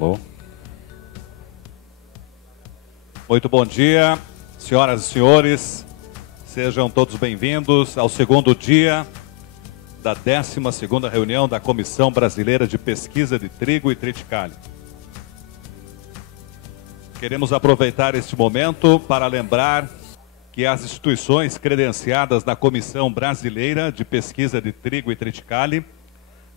Alô? Muito bom dia, senhoras e senhores. Sejam todos bem-vindos ao segundo dia da 12ª Reunião da Comissão Brasileira de Pesquisa de Trigo e Triticale. Queremos aproveitar este momento para lembrar que as instituições credenciadas na Comissão Brasileira de Pesquisa de Trigo e Triticale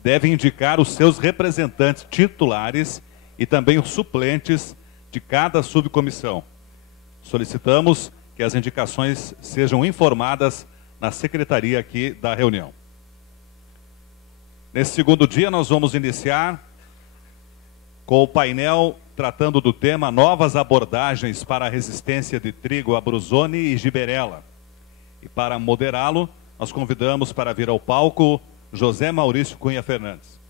devem indicar os seus representantes titulares e também os suplentes de cada subcomissão. Solicitamos que as indicações sejam informadas na secretaria aqui da reunião. Nesse segundo dia, nós vamos iniciar com o painel tratando do tema Novas abordagens para a resistência de trigo a brusone e giberela. E para moderá-lo, nós convidamos para vir ao palco José Maurício Cunha Fernandes.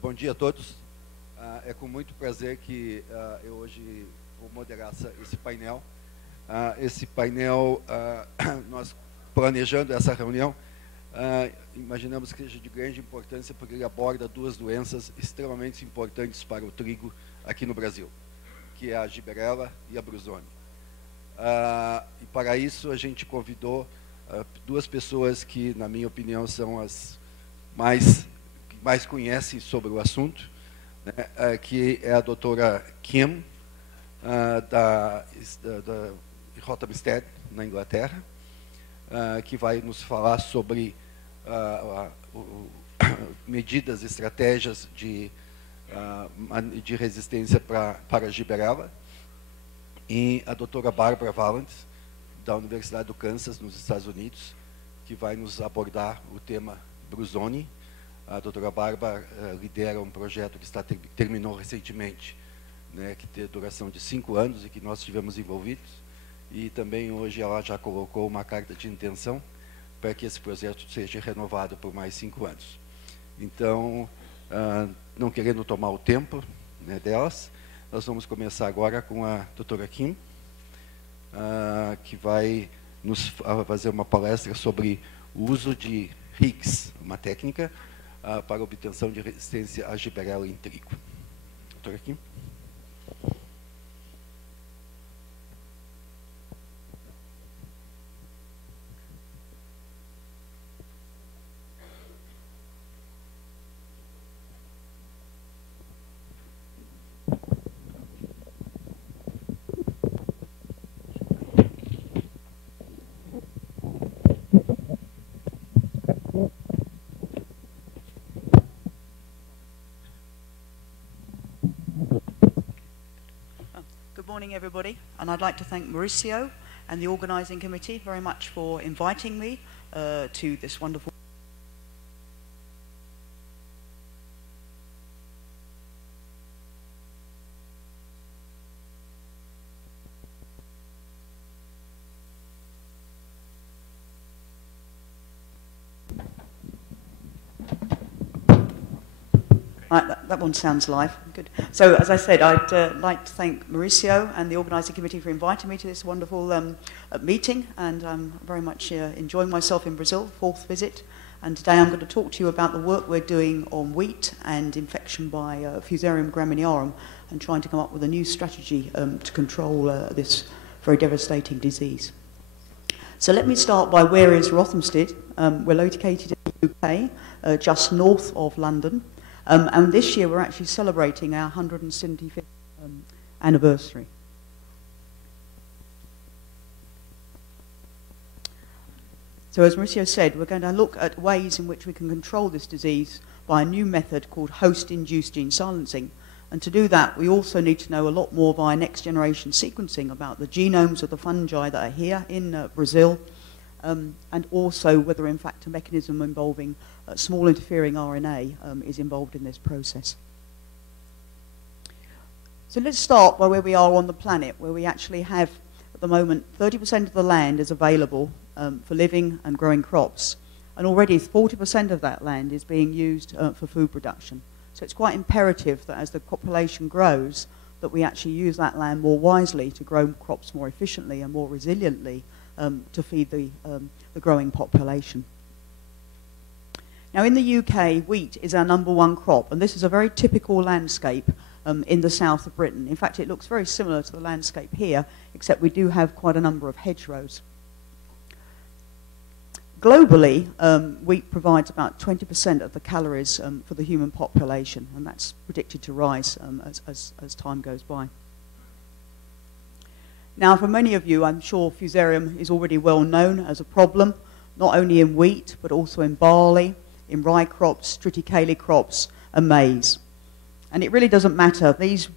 Bom dia a todos. É com muito prazer que eu hoje vou moderar esse painel. Nós planejando essa reunião, imaginamos que seja de grande importância porque ele aborda duas doenças extremamente importantes para o trigo aqui no Brasil, que é a giberela e a brusone. E para isso a gente convidou duas pessoas que, na minha opinião, são as que mais conhecem sobre o assunto, né, que é a doutora Kim, da Rotterdam, na Inglaterra, que vai nos falar sobre medidas, estratégias de resistência para a giberela, e a doutora Barbara Vallant, da Universidade do Kansas, nos Estados Unidos, que vai nos abordar o tema brusone. A doutora Barbara lidera um projeto que terminou recentemente, né, que tem duração de 5 anos e que nós estivemos envolvidos, e também hoje ela já colocou uma carta de intenção para que esse projeto seja renovado por mais 5 anos. Então, não querendo tomar o tempo, né, delas, nós vamos começar agora com a doutora Kim, que vai nos fazer uma palestra sobre o uso de Risc, uma técnica para a obtenção de resistência à giberela em trigo. Doutora Kim. Good morning, everybody, and I'd like to thank Mauricio and the organising committee very much for inviting me to this wonderful. Right, that one sounds live. Good. So, as I said, I'd like to thank Mauricio and the organising committee for inviting me to this wonderful meeting, and I'm very much enjoying myself in Brazil, 4th visit. And today I'm going to talk to you about the work we're doing on wheat and infection by Fusarium graminearum, and trying to come up with a new strategy to control this very devastating disease. So let me start by where is Rothamsted. We're located in the UK, just north of London. And this year we're actually celebrating our 175th anniversary. So as Mauricio said, we're going to look at ways in which we can control this disease by a new method called host-induced gene silencing. And to do that, we also need to know a lot more via next-generation sequencing about the genomes of the fungi that are here in Brazil, and also whether, in fact, a mechanism involving small interfering RNA is involved in this process. So let's start by where we are on the planet, where we actually have, at the moment, 30% of the land is available for living and growing crops, and already 40% of that land is being used for food production. So it's quite imperative that as the population grows, that we actually use that land more wisely to grow crops more efficiently and more resiliently to feed the growing population. Now in the UK, wheat is our #1 crop, and this is a very typical landscape in the south of Britain. In fact, it looks very similar to the landscape here, except we do have quite a number of hedgerows. Globally, wheat provides about 20% of the calories for the human population, and that's predicted to rise as time goes by. Now, for many of you, I'm sure fusarium is already well known as a problem, not only in wheat, but also in barley, in rye crops, triticale crops, and maize. And it really doesn't matter. These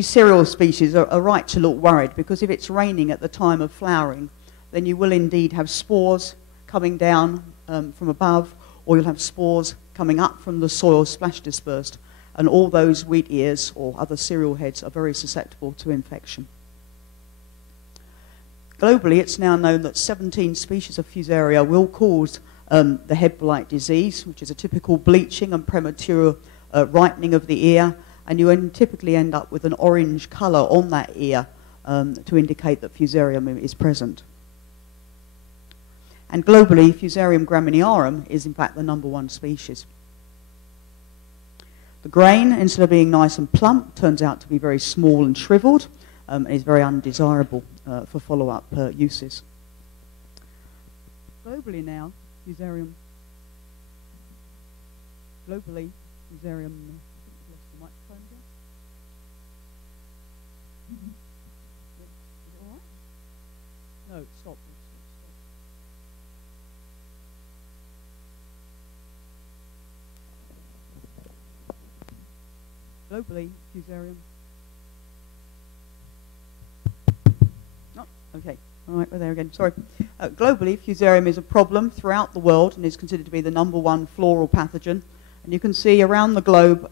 cereal species are right to look worried, because if it's raining at the time of flowering, then you will indeed have spores coming down from above, or you'll have spores coming up from the soil splash dispersed, and all those wheat ears or other cereal heads are very susceptible to infection. Globally, it's now known that 17 species of Fusaria will cause the head blight disease, which is a typical bleaching and premature ripening of the ear, and you typically end up with an orange colour on that ear to indicate that Fusarium is present. And globally, Fusarium graminearum is in fact the #1 species. The grain, instead of being nice and plump, turns out to be very small and shriveled, and is very undesirable for follow-up uses. Globally now, Fusarium. Globally, Fusarium. I think we've lost the microphone here. Is it all right? No, stop. Globally, Fusarium. Oh, okay. All right, we're there again. Sorry. Globally, Fusarium is a problem throughout the world and is considered to be the #1 floral pathogen. And you can see around the globe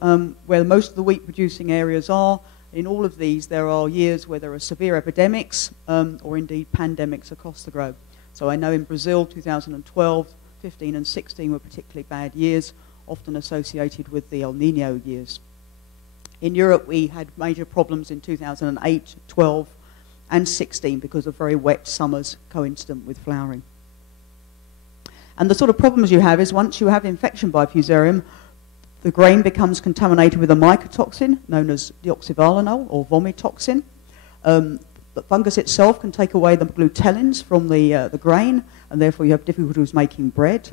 where most of the wheat-producing areas are. In all of these, there are years where there are severe epidemics or indeed pandemics across the globe. So I know in Brazil, 2012, 15 and 16 were particularly bad years, often associated with the El Nino years. In Europe, we had major problems in 2008, 12, and 16 because of very wet summers coincident with flowering. And the sort of problems you have is once you have infection by Fusarium, the grain becomes contaminated with a mycotoxin known as deoxyvalinol or vomitoxin. The fungus itself can take away the glutellins from the grain, and therefore you have difficulties making bread.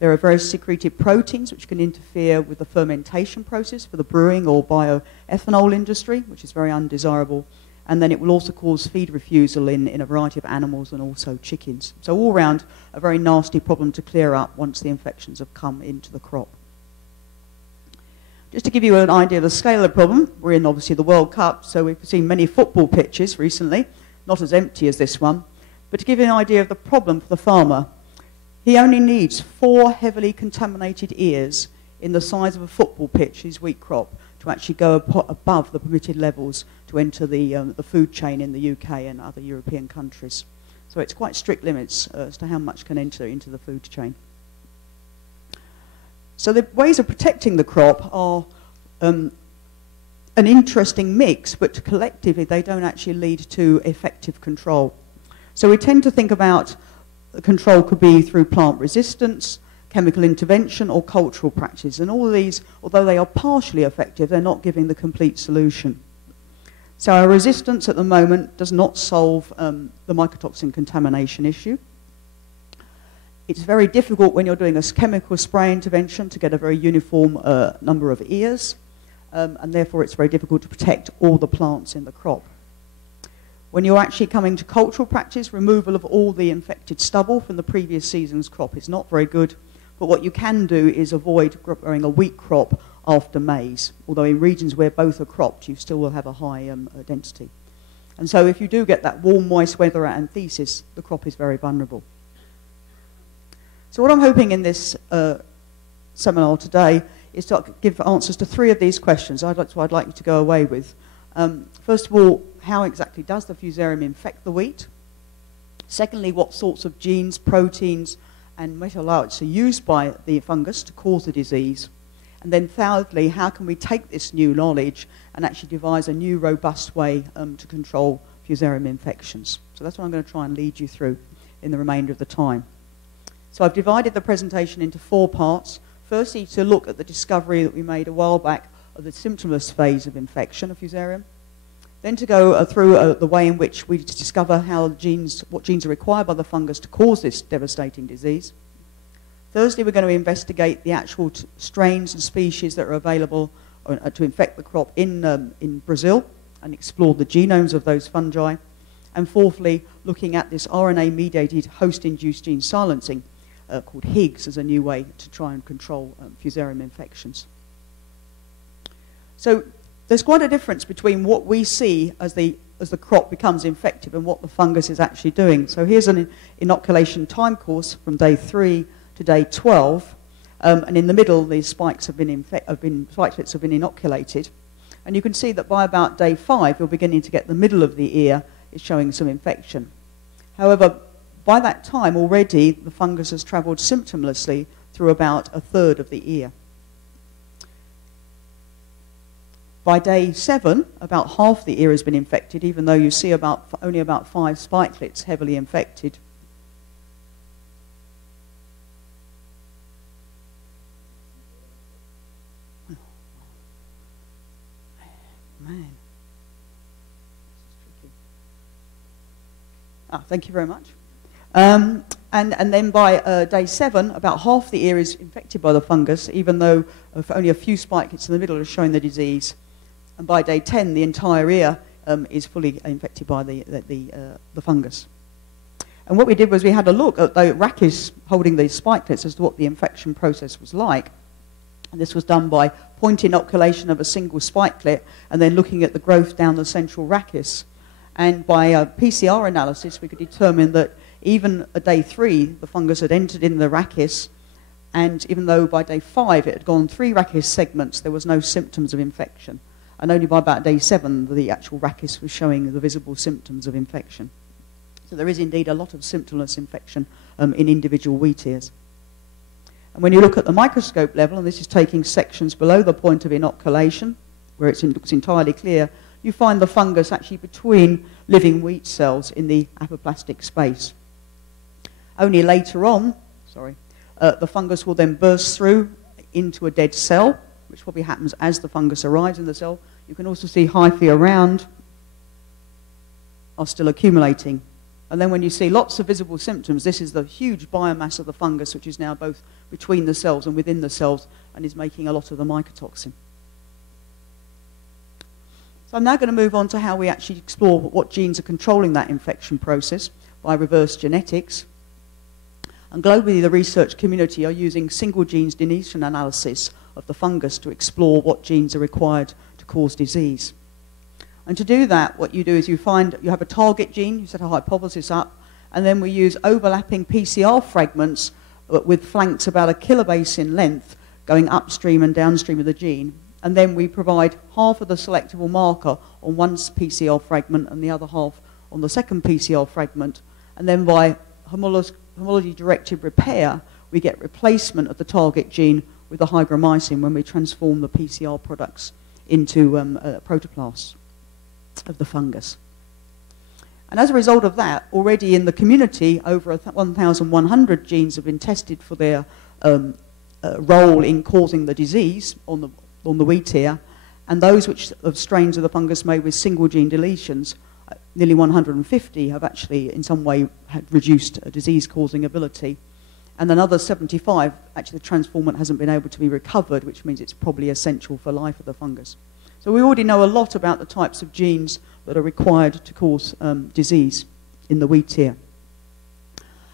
There are various secreted proteins which can interfere with the fermentation process for the brewing or bioethanol industry, which is very undesirable. And then it will also cause feed refusal in a variety of animals and also chickens. So all round, a very nasty problem to clear up once the infections have come into the crop. Just to give you an idea of the scale of the problem, we're in obviously the World Cup, so we've seen many football pitches recently, not as empty as this one. But to give you an idea of the problem for the farmer, he only needs 4 heavily contaminated ears in the size of a football pitch, his wheat crop, to actually go above the permitted levels to enter the food chain in the UK and other European countries. So it's quite strict limits as to how much can enter into the food chain. So the ways of protecting the crop are an interesting mix, but collectively they don't actually lead to effective control. So we tend to think about control could be through plant resistance, chemical intervention, or cultural practice. And all of these, although they are partially effective, they're not giving the complete solution. So our resistance at the moment does not solve the mycotoxin contamination issue. It's very difficult when you're doing a chemical spray intervention to get a very uniform number of ears, and therefore it's very difficult to protect all the plants in the crop. When you're actually coming to cultural practice, removal of all the infected stubble from the previous season's crop is not very good, but what you can do is avoid growing a wheat crop after maize, although in regions where both are cropped, you still will have a high density. And so if you do get that warm, moist weather at anthesis, the crop is very vulnerable. So what I'm hoping in this seminar today is to give answers to 3 of these questions I'd like you to go away with. First of all, how exactly does the Fusarium infect the wheat? Secondly, what sorts of genes, proteins, and metabolites are used by the fungus to cause the disease? And then thirdly, how can we take this new knowledge and actually devise a new robust way to control Fusarium infections. So that's what I'm going to try and lead you through in the remainder of the time. So I've divided the presentation into 4 parts. Firstly, to look at the discovery that we made a while back of the symptomless phase of infection of Fusarium. Then to go through the way in which we discover what genes are required by the fungus to cause this devastating disease. Thirdly, we're going to investigate the actual strains and species that are available to infect the crop in Brazil and explore the genomes of those fungi. And fourthly, looking at this RNA-mediated host-induced gene silencing called Higgs as a new way to try and control Fusarium infections. So there's quite a difference between what we see as the crop becomes infected and what the fungus is actually doing. So here's an inoculation time course from day 3 to day 12, and in the middle these spikes spike slits have been inoculated, and you can see that by about day 5 you're beginning to get the middle of the ear is showing some infection. However, by that time already the fungus has travelled symptomlessly through about a third of the ear. By day 7, about half the ear has been infected, even though you see only about 5 spikelets heavily infected. Man. Thank you very much. And then by day 7, about half the ear is infected by the fungus, even though only a few spikelets in the middle are showing the disease. And by day 10, the entire ear is fully infected by the fungus. And what we did was we had a look at the rachis holding these spikelets as to what the infection process was like. And this was done by point inoculation of a single spikelet and then looking at the growth down the central rachis. And by PCR analysis, we could determine that even at day 3, the fungus had entered in the rachis, and even though by day 5 it had gone 3 rachis segments, there was no symptoms of infection. And only by about day 7, the actual rachis was showing the visible symptoms of infection. So there is indeed a lot of symptomless infection in individual wheat ears. And when you look at the microscope level, and this is taking sections below the point of inoculation, where it looks entirely clear, you find the fungus actually between living wheat cells in the apoplastic space. Only later on, the fungus will then burst through into a dead cell, which probably happens as the fungus arrives in the cell. You can also see hyphae around are still accumulating. And then when you see lots of visible symptoms, this is the huge biomass of the fungus, which is now both between the cells and within the cells, and is making a lot of the mycotoxin. So I'm now going to move on to how we actually explore what genes are controlling that infection process by reverse genetics. And globally, the research community are using single genes deletion analysis of the fungus to explore what genes are required to cause disease. And to do that, what you do is you have a target gene, you set a hypothesis up, and then we use overlapping PCR fragments with flanks about a kilobase in length going upstream and downstream of the gene. And then we provide half of the selectable marker on one PCR fragment and the other half on the second PCR fragment. And then by homology-directed repair, we get replacement of the target gene with the hygromycin when we transform the PCR products into protoplasts of the fungus. And as a result of that, already in the community, over 1,100 genes have been tested for their role in causing the disease on the wheat ear, and those which of strains of the fungus made with single gene deletions, nearly 150 have actually in some way had reduced disease-causing ability. And another 75, actually the transformant hasn't been able to be recovered, which means it's probably essential for life of the fungus. So we already know a lot about the types of genes that are required to cause disease in the wheat ear.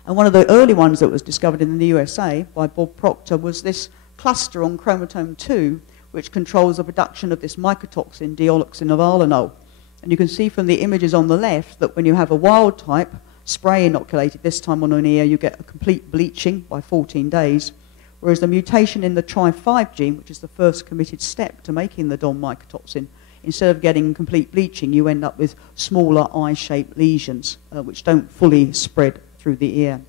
And one of the early ones that was discovered in the USA by Bob Proctor was this cluster on chromosome 2, which controls the production of this mycotoxin, deoxynivalenol. And you can see from the images on the left that when you have a wild type, spray inoculated, this time on an ear, you get a complete bleaching by 14 days. Whereas the mutation in the TRI5 gene, which is the first committed step to making the DOM mycotoxin, instead of getting complete bleaching, you end up with smaller eye-shaped lesions, which don't fully spread through the ear.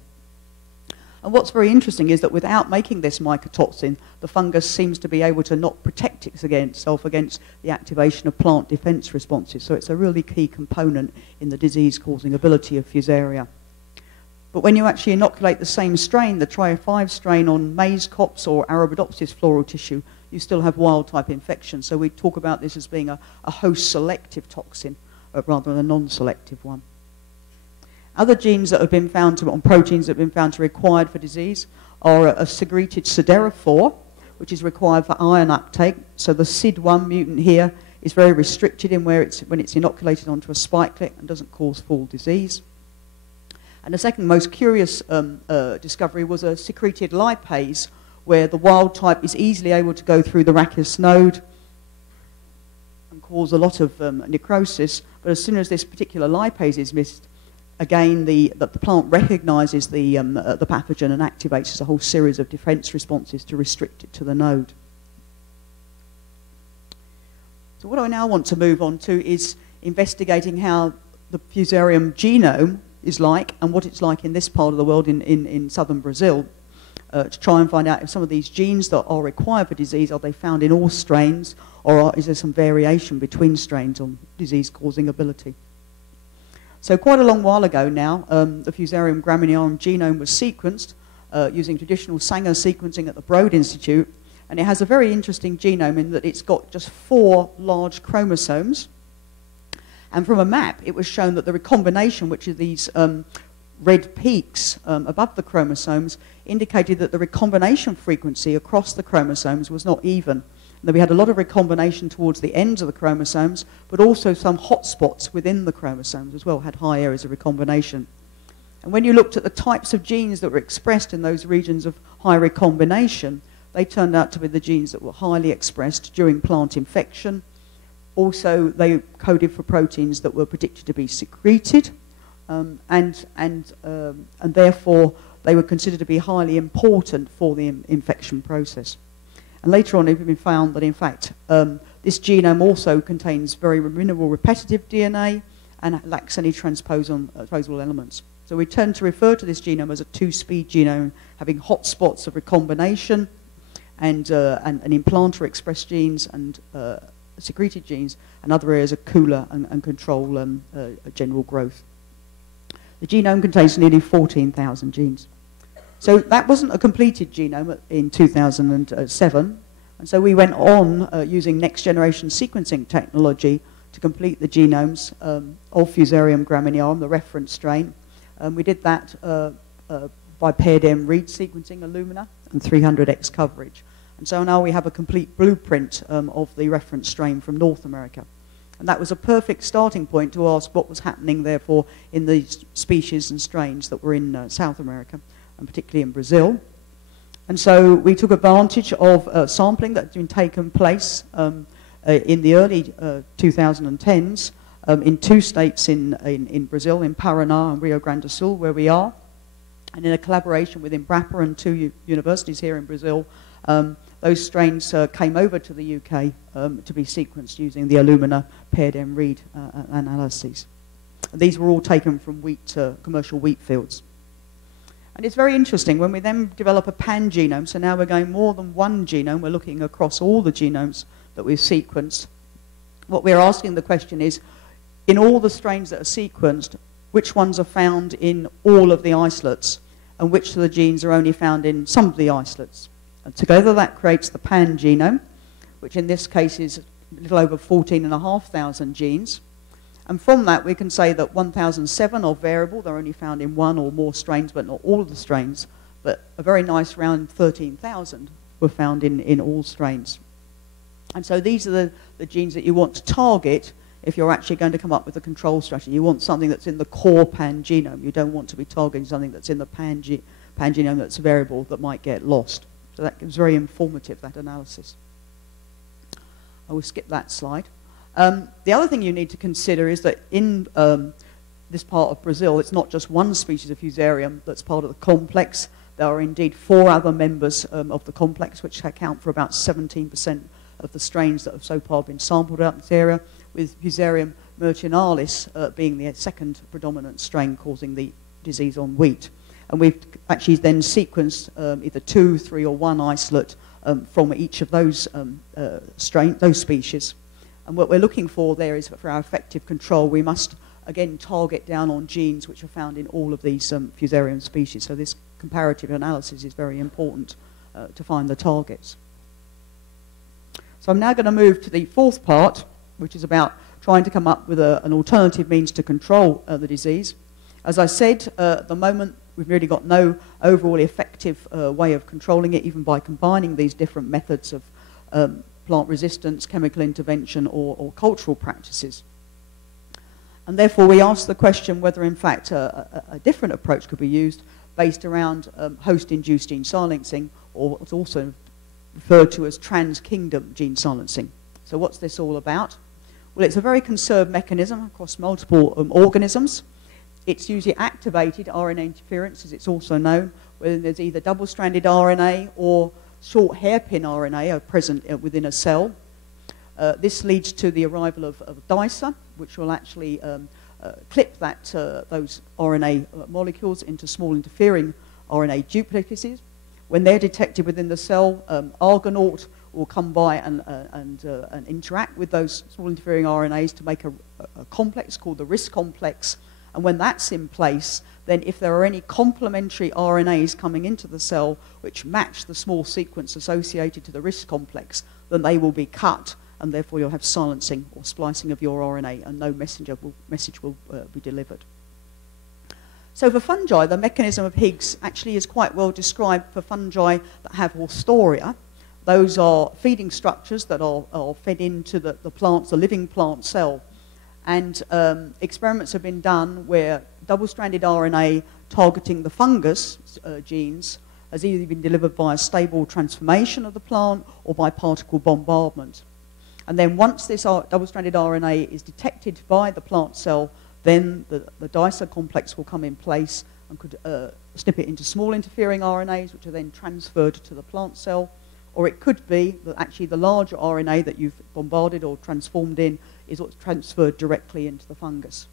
And what's very interesting is that without making this mycotoxin, the fungus seems to be able to not protect itself against the activation of plant defense responses. So it's a really key component in the disease-causing ability of Fusarium. But when you actually inoculate the same strain, the Tri-5 strain, on maize copse or Arabidopsis floral tissue, you still have wild-type infection. So we talk about this as being a host-selective toxin rather than a non-selective one. Other genes that have been found to, on proteins that have been found to be required for disease are a secreted SIDERA4, which is required for iron uptake. So the SID1 mutant here is very restricted in when it's inoculated onto a spikelet and doesn't cause full disease. And the second most curious discovery was a secreted lipase, where the wild type is easily able to go through the rachis node and cause a lot of necrosis. But as soon as this particular lipase is missed, again, the plant recognizes the pathogen and activates a whole series of defense responses to restrict it to the node. So what I now want to move on to is investigating how the Fusarium genome is like and what it's like in this part of the world in southern Brazil, to try and find out if some of these genes that are required for disease, are they found in all strains, or is there some variation between strains on disease-causing ability. So quite a long while ago now, the Fusarium graminearum genome was sequenced using traditional Sanger sequencing at the Broad Institute, and it has a very interesting genome in that it's got just 4 large chromosomes. And from a map, it was shown that the recombination, which are these red peaks above the chromosomes, indicated that the recombination frequency across the chromosomes was not even. That we had a lot of recombination towards the ends of the chromosomes, but also some hotspots within the chromosomes as well had high areas of recombination. And when you looked at the types of genes that were expressed in those regions of high recombination, they turned out to be the genes that were highly expressed during plant infection. Also, they coded for proteins that were predicted to be secreted, and therefore they were considered to be highly important for the infection process. And later on, it has been found that, in fact, this genome also contains very minimal repetitive DNA and lacks any transposable elements. So we tend to refer to this genome as a 2-speed genome, having hotspots of recombination and implanter expressed genes and secreted genes, and other areas of cooler and control general growth. The genome contains nearly 14,000 genes. So that wasn't a completed genome in 2007, and so we went on using next-generation sequencing technology to complete the genomes of Fusarium graminearum, the reference strain. We did that by paired-end read sequencing, Illumina, and 300x coverage. And so now we have a complete blueprint of the reference strain from North America. And that was a perfect starting point to ask what was happening, therefore, in the species and strains that were in South America, and particularly in Brazil. And so we took advantage of sampling that had been taken place in the early 2010s in 2 states in Brazil, in Paraná and Rio Grande do Sul, where we are. And in a collaboration with Embrapa and 2 universities here in Brazil, those strains came over to the UK to be sequenced using the Illumina paired-end read analyses. And these were all taken from commercial wheat fields. And it's very interesting when we then develop a pan-genome, so now we're going more than one genome, we're looking across all the genomes that we've sequenced. What we're asking the question is, in all the strains that are sequenced, which ones are found in all of the isolates, and which of the genes are only found in some of the isolates? And together that creates the pan-genome, which in this case is a little over 14,500 genes. And from that we can say that 1,007 are variable, they're only found in 1 or more strains, but not all of the strains. But a very nice round 13,000 were found in all strains. And so these are the genes that you want to target if you're actually going to come up with a control strategy. You want something that's in the core pan-genome. You don't want to be targeting something that's in the pan-genome that's variable that might get lost. So that was very informative, that analysis. I will skip that slide. The other thing you need to consider is that in this part of Brazil, it's not just one species of Fusarium that's part of the complex. There are indeed 4 other members of the complex, which account for about 17% of the strains that have so far been sampled out in this area, with Fusarium mertinalis being the second predominant strain causing the disease on wheat. And we've actually then sequenced either 2, 3, or 1 isolate from each of those those species. And what we're looking for there is for our effective control, we must again target down on genes which are found in all of these Fusarium species. So this comparative analysis is very important to find the targets. So I'm now going to move to the fourth part, which is about trying to come up with an alternative means to control the disease. As I said, at the moment, we've really got no overall effective way of controlling it, even by combining these different methods of plant resistance, chemical intervention, or cultural practices. And therefore, we ask the question whether, in fact, a different approach could be used based around host-induced gene silencing, or what's also referred to as trans-kingdom gene silencing. So what's this all about? Well, it's a very conserved mechanism across multiple organisms. It's usually activated RNA interference, as it's also known, where there's either double-stranded RNA or short hairpin RNA are present within a cell. This leads to the arrival of DICER, which will actually clip those RNA molecules into small interfering RNA duplicates. When they're detected within the cell, Argonaut will come by and interact with those small interfering RNAs to make a complex called the Risc Complex. And when that's in place, then if there are any complementary RNAs coming into the cell which match the small sequence associated to the Risc Complex, then they will be cut, and therefore you'll have silencing or splicing of your RNA, and no message will be delivered. So for fungi, the mechanism of Higgs actually is quite well described for fungi that have haustoria. Those are feeding structures that are fed into the plants, the living plant cell. And experiments have been done where double-stranded RNA targeting the fungus genes has either been delivered by a stable transformation of the plant or by particle bombardment. And then once this double-stranded RNA is detected by the plant cell, then the DICER complex will come in place and could snip it into small interfering RNAs, which are then transferred to the plant cell. Or it could be that actually the larger RNA that you've bombarded or transformed in is what's transferred directly into the fungus.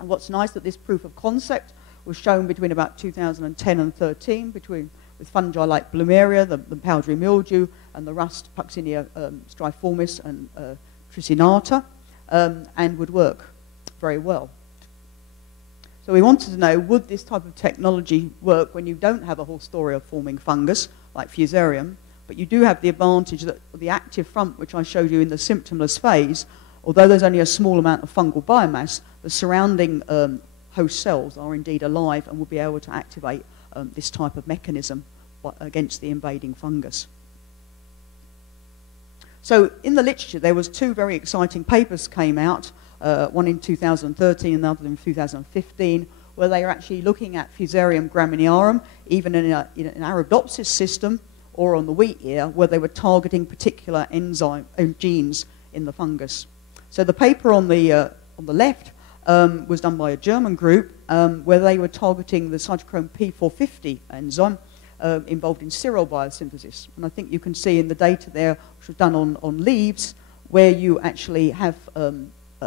And what's nice that this proof of concept was shown between about 2010 and 13 with fungi like Plumeria, the powdery mildew, and the rust Puccinia striformis and tricinata, and would work very well. So we wanted to know, would this type of technology work when you don't have a haustoria-forming fungus like Fusarium, but you do have the advantage that the active front, which I showed you in the symptomless phase, although there's only a small amount of fungal biomass, the surrounding host cells are indeed alive and will be able to activate this type of mechanism against the invading fungus. So in the literature, there was 2 very exciting papers came out, one in 2013 and the other in 2015, where they are actually looking at Fusarium graminearum, even in an Arabidopsis system, or on the wheat ear, where they were targeting particular genes in the fungus. So the paper on the left was done by a German group where they were targeting the cytochrome P450 enzyme involved in steroid biosynthesis. And I think you can see in the data there, which was done on leaves, where you actually have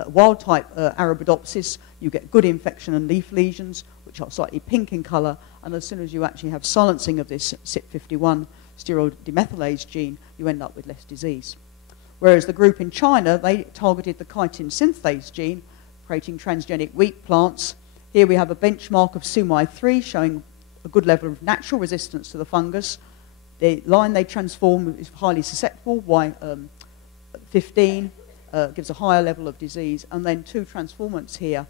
wild-type Arabidopsis, you get good infection and leaf lesions, which are slightly pink in colour, and as soon as you actually have silencing of this CYP51 steroid demethylase gene, you end up with less disease. Whereas the group in China, they targeted the chitin synthase gene, creating transgenic wheat plants. Here we have a benchmark of SUMI3 showing a good level of natural resistance to the fungus. The line they transform is highly susceptible, Y15 gives a higher level of disease, and then 2 transformants here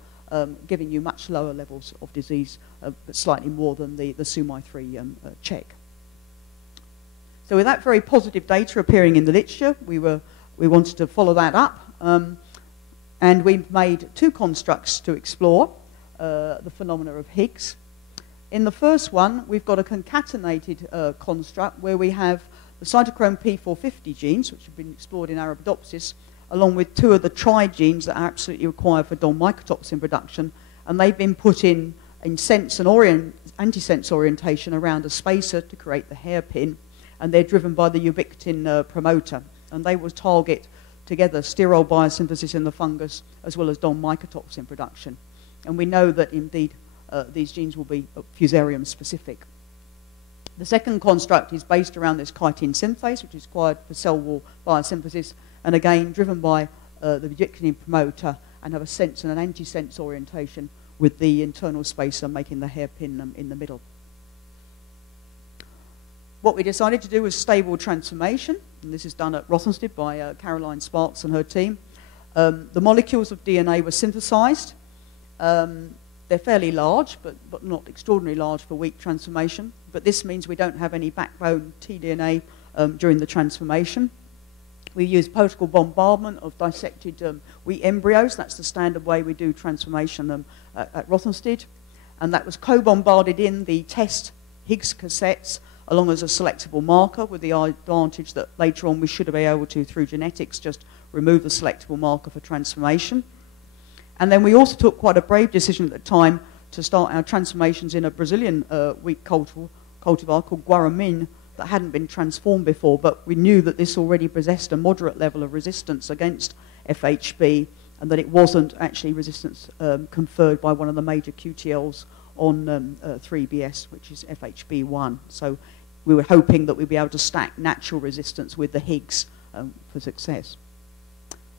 giving you much lower levels of disease, but slightly more than the SUMI3 check. So with that very positive data appearing in the literature, we wanted to follow that up, and we've made 2 constructs to explore the phenomena of Higgs. In the first one, we've got a concatenated construct where we have the cytochrome P450 genes, which have been explored in Arabidopsis, along with 2 of the tri-genes that are absolutely required for DOM mycotoxin production, and they've been put in sense and antisense orientation around a spacer to create the hairpin, and they're driven by the ubiquitin promoter, and they will target together steroid biosynthesis in the fungus as well as DOM mycotoxin production. And we know that indeed these genes will be fusarium specific. The second construct is based around this chitin synthase, which is required for cell wall biosynthesis, and again driven by the ubiquitin promoter, and have a sense and an antisense orientation with the internal spacer making the hairpin in the middle. What we decided to do was stable transformation, and this is done at Rothenstein by Caroline Sparks and her team. The molecules of DNA were synthesized. They're fairly large, but not extraordinarily large for weak transformation. But this means we don't have any backbone tDNA during the transformation. We use particle bombardment of dissected wheat embryos. That's the standard way we do transformation at Rothenstein. And that was co-bombarded in the test Higgs cassettes along as a selectable marker, with the advantage that later on we should be able to, through genetics, just remove the selectable marker for transformation. And then we also took quite a brave decision at the time to start our transformations in a Brazilian wheat cultivar called Guaramin that hadn't been transformed before, but we knew that this already possessed a moderate level of resistance against FHB, and that it wasn't actually resistance conferred by one of the major QTLs on 3BS, which is FHB1. So we were hoping that we'd be able to stack natural resistance with the Higgs for success.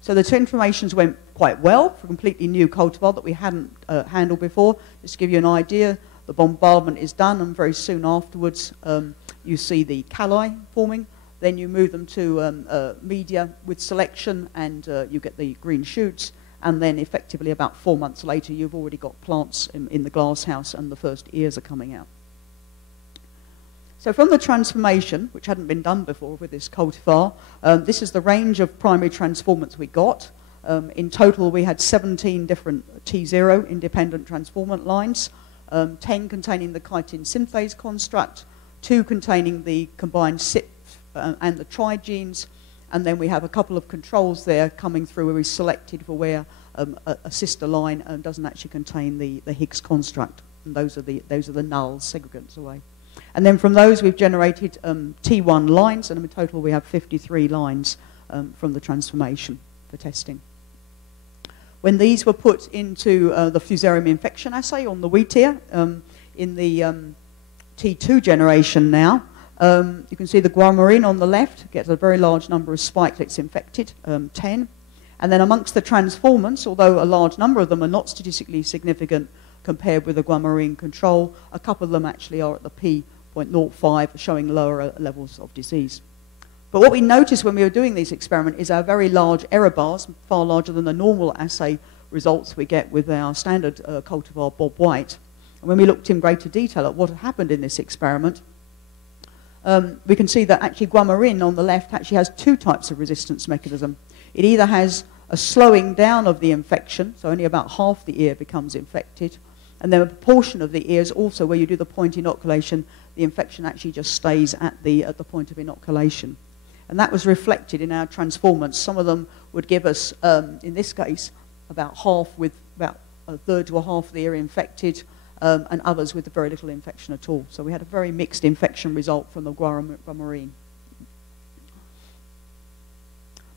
So the transformations went quite well for a completely new cultivar that we hadn't handled before. Just to give you an idea, the bombardment is done, and very soon afterwards you see the calli forming. Then you move them to media with selection, and you get the green shoots. And then effectively about 4 months later, you've already got plants in the glass house, and the first ears are coming out. So from the transformation, which hadn't been done before with this cultivar, this is the range of primary transformants we got. In total, we had 17 different T0 independent transformant lines, 10 containing the chitin synthase construct, 2 containing the combined CYP and the tri genes, and then we have a couple of controls there coming through where we selected for where a sister line doesn't actually contain the Higgs construct, and those are the null segregants away. And then from those we've generated T1 lines, and in total we have 53 lines from the transformation for testing. When these were put into the fusarium infection assay on the wheat ear, in the T2 generation now, you can see the guamarine on the left gets a very large number of spikelets infected, 10. And then amongst the transformants, although a large number of them are not statistically significant compared with the guamarine control, a couple of them actually are at the p.05, showing lower levels of disease. But what we noticed when we were doing this experiment is our very large error bars, far larger than the normal assay results we get with our standard cultivar Bob White. And when we looked in greater detail at what had happened in this experiment, we can see that actually guamarine on the left actually has 2 types of resistance mechanism. It either has a slowing down of the infection, so only about half the ear becomes infected, and then a proportion of the ears also where you do the point inoculation, the infection actually just stays at the point of inoculation. And that was reflected in our transformants. Some of them would give us, in this case, about half with about a third to a half of the ear infected, and others with very little infection at all. So we had a very mixed infection result from the guamarine.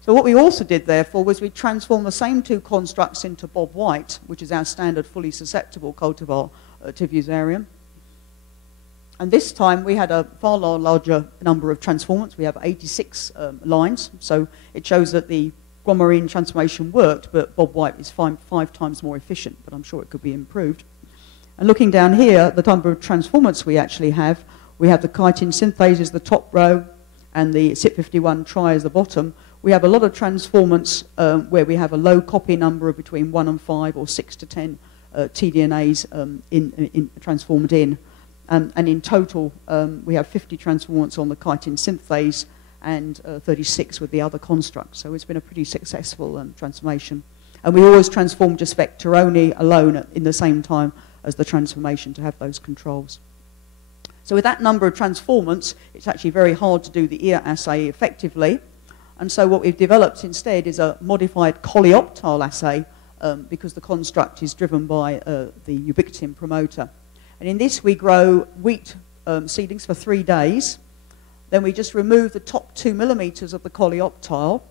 So what we also did, therefore, was we transformed the same 2 constructs into Bob White, which is our standard fully susceptible cultivar to fusarium. And this time we had a far larger number of transformants. We have 86 lines, so it shows that the guamarine transformation worked, but Bob White is 5 times more efficient, but I'm sure it could be improved. And looking down here, the number of transformants we actually have, we have the chitin synthase as the top row, and the CYP51 tri as the bottom. We have a lot of transformants where we have a low copy number of between 1 and 5 or 6 to 10 tDNAs transformed in. And in total, we have 50 transformants on the chitin synthase and 36 with the other constructs. So it's been a pretty successful transformation. And we always transform just vector only alone in the same time as the transformation to have those controls. So with that number of transformants, it's actually very hard to do the ear assay effectively. And so what we've developed instead is a modified Coleoptile assay because the construct is driven by the ubiquitin promoter. And in this we grow wheat seedlings for 3 days. Then we just remove the top 2 millimeters of the Coleoptile.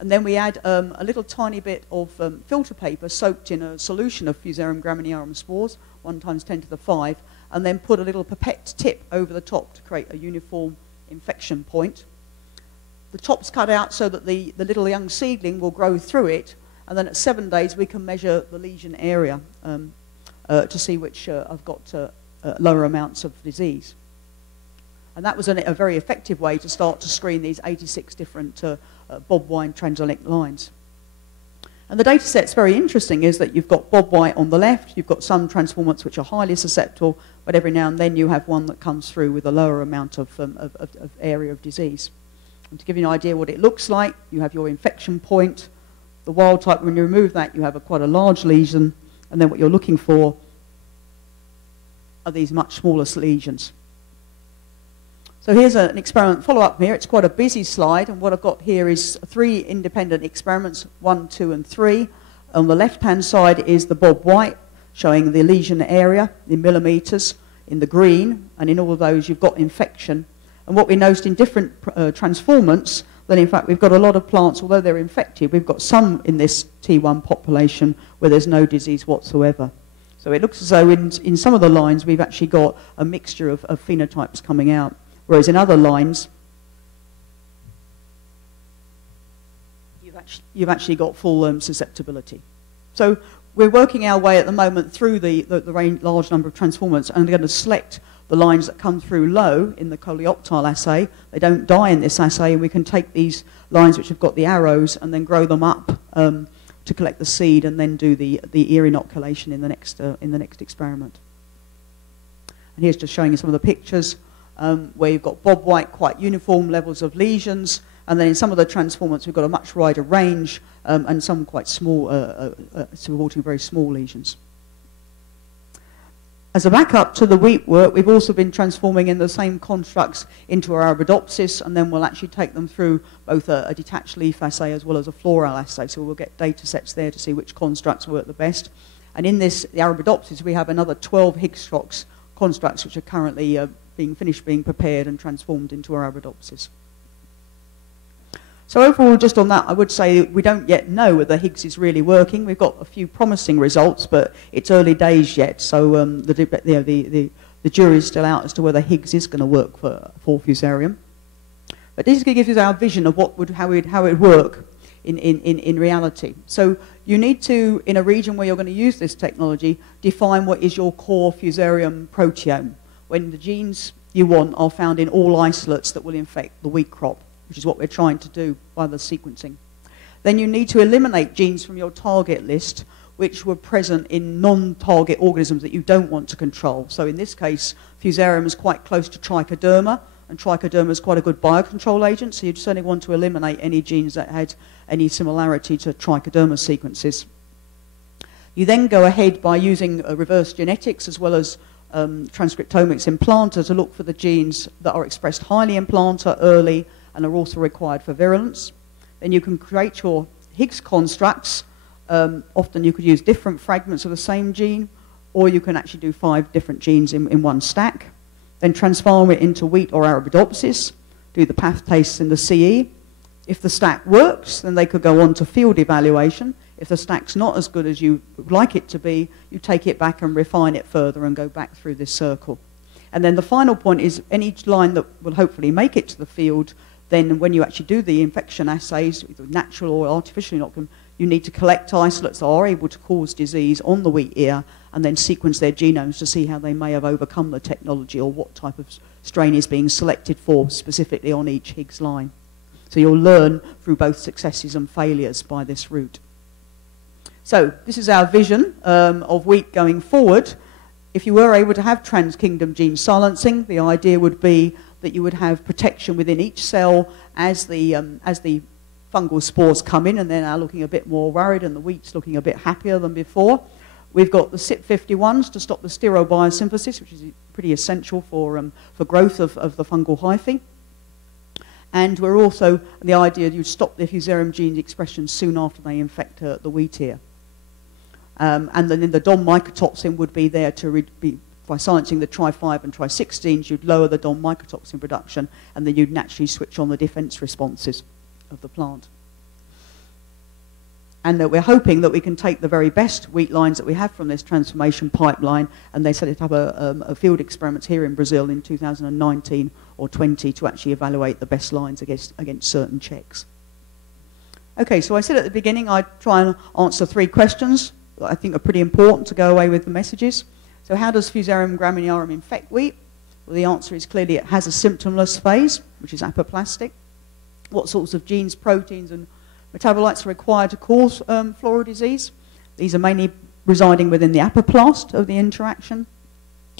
And then we add a little tiny bit of filter paper soaked in a solution of Fusarium graminearum spores, 1 × 10⁵, and then put a little pipette tip over the top to create a uniform infection point. The top's cut out so that the little young seedling will grow through it, and then at 7 days we can measure the lesion area to see which have got lower amounts of disease. And that was a very effective way to start to screen these 86 different bob white transgenic lines. And the data set's very interesting is that you've got bob white on the left, you've got some transformants which are highly susceptible, but every now and then you have one that comes through with a lower amount of area of disease. And to give you an idea what it looks like, you have your infection point. The wild type, when you remove that, you have quite a large lesion, and then what you're looking for are these much smaller lesions. So here's an experiment follow-up here. It's quite a busy slide, and what I've got here is 3 independent experiments, 1, 2, and 3. On the left-hand side is the bob white, showing the lesion area in millimeters in the green, and in all of those you've got infection. And what we noticed in different transformants, that in fact we've got a lot of plants, although they're infected, we've got some in this T1 population where there's no disease whatsoever. So it looks as though in some of the lines we've actually got a mixture of phenotypes coming out. Whereas in other lines, you've actually got full susceptibility. So we're working our way at the moment through the large number of transformants, and we're going to select the lines that come through low in the Coleoptile assay. They don't die in this assay, and we can take these lines which have got the arrows and then grow them up to collect the seed and then do the ear inoculation in the next experiment. And here's just showing you some of the pictures. Where you've got bob white, quite uniform levels of lesions, and then in some of the transformants we've got a much wider range and some quite small, supporting very small lesions. As a backup to the wheat work, we've also been transforming in the same constructs into our Arabidopsis, and then we'll actually take them through both a detached leaf assay as well as a floral assay, so we'll get data sets there to see which constructs work the best. And in this, the Arabidopsis, we have another 12 Higgs constructs which are currently being prepared and transformed into our Arabidopsis. So overall, just on that, I would say we don't yet know whether Higgs is really working. We've got a few promising results, but it's early days yet, so the jury's still out as to whether Higgs is going to work for Fusarium. But this is going to give you our vision of how it would work in reality. So you need to, in a region where you're going to use this technology, define what is your core Fusarium proteome, when the genes you want are found in all isolates that will infect the wheat crop, which is what we're trying to do by the sequencing. Then you need to eliminate genes from your target list which were present in non-target organisms that you don't want to control. So in this case, Fusarium is quite close to Trichoderma, and Trichoderma is quite a good biocontrol agent, so you'd certainly want to eliminate any genes that had any similarity to Trichoderma sequences. You then go ahead by using reverse genetics as well as transcriptomics in planter to look for the genes that are expressed highly in planter early and are also required for virulence. Then you can create your Higgs constructs. Often you could use different fragments of the same gene, or you can actually do 5 different genes in one stack. Then transform it into wheat or Arabidopsis, do the path tests in the CE. If the stack works, then they could go on to field evaluation. If the stack's not as good as you would like it to be, you take it back and refine it further and go back through this circle. And then the final point is any line that will hopefully make it to the field, then when you actually do the infection assays, either natural or artificially inoculum, you need to collect isolates that are able to cause disease on the wheat ear and then sequence their genomes to see how they may have overcome the technology or what type of strain is being selected for specifically on each Higgs line. So you'll learn through both successes and failures by this route. So this is our vision of wheat going forward. If you were able to have trans-kingdom gene silencing, the idea would be that you would have protection within each cell as the fungal spores come in, and they're now looking a bit more worried and the wheat's looking a bit happier than before. We've got the CYP51s to stop the sterol biosynthesis, which is pretty essential for growth of the fungal hyphae. And we're also, the idea you stop the Fusarium gene expression soon after they infect the wheat ear. And then the DOM mycotoxin would be there to by silencing the Tri5 and Tri16s, you'd lower the DOM mycotoxin production, and then you'd naturally switch on the defense responses of the plant. And that we're hoping that we can take the very best wheat lines that we have from this transformation pipeline, and they set it up a field experiments here in Brazil in 2019 or 20 to actually evaluate the best lines against certain checks. Okay, so I said at the beginning I'd try and answer 3 questions that I think are pretty important to go away with the messages. So how does Fusarium graminearum infect wheat? Well, the answer is clearly it has a symptomless phase, which is apoplastic. What sorts of genes, proteins, and metabolites are required to cause floral disease? These are mainly residing within the apoplast of the interaction.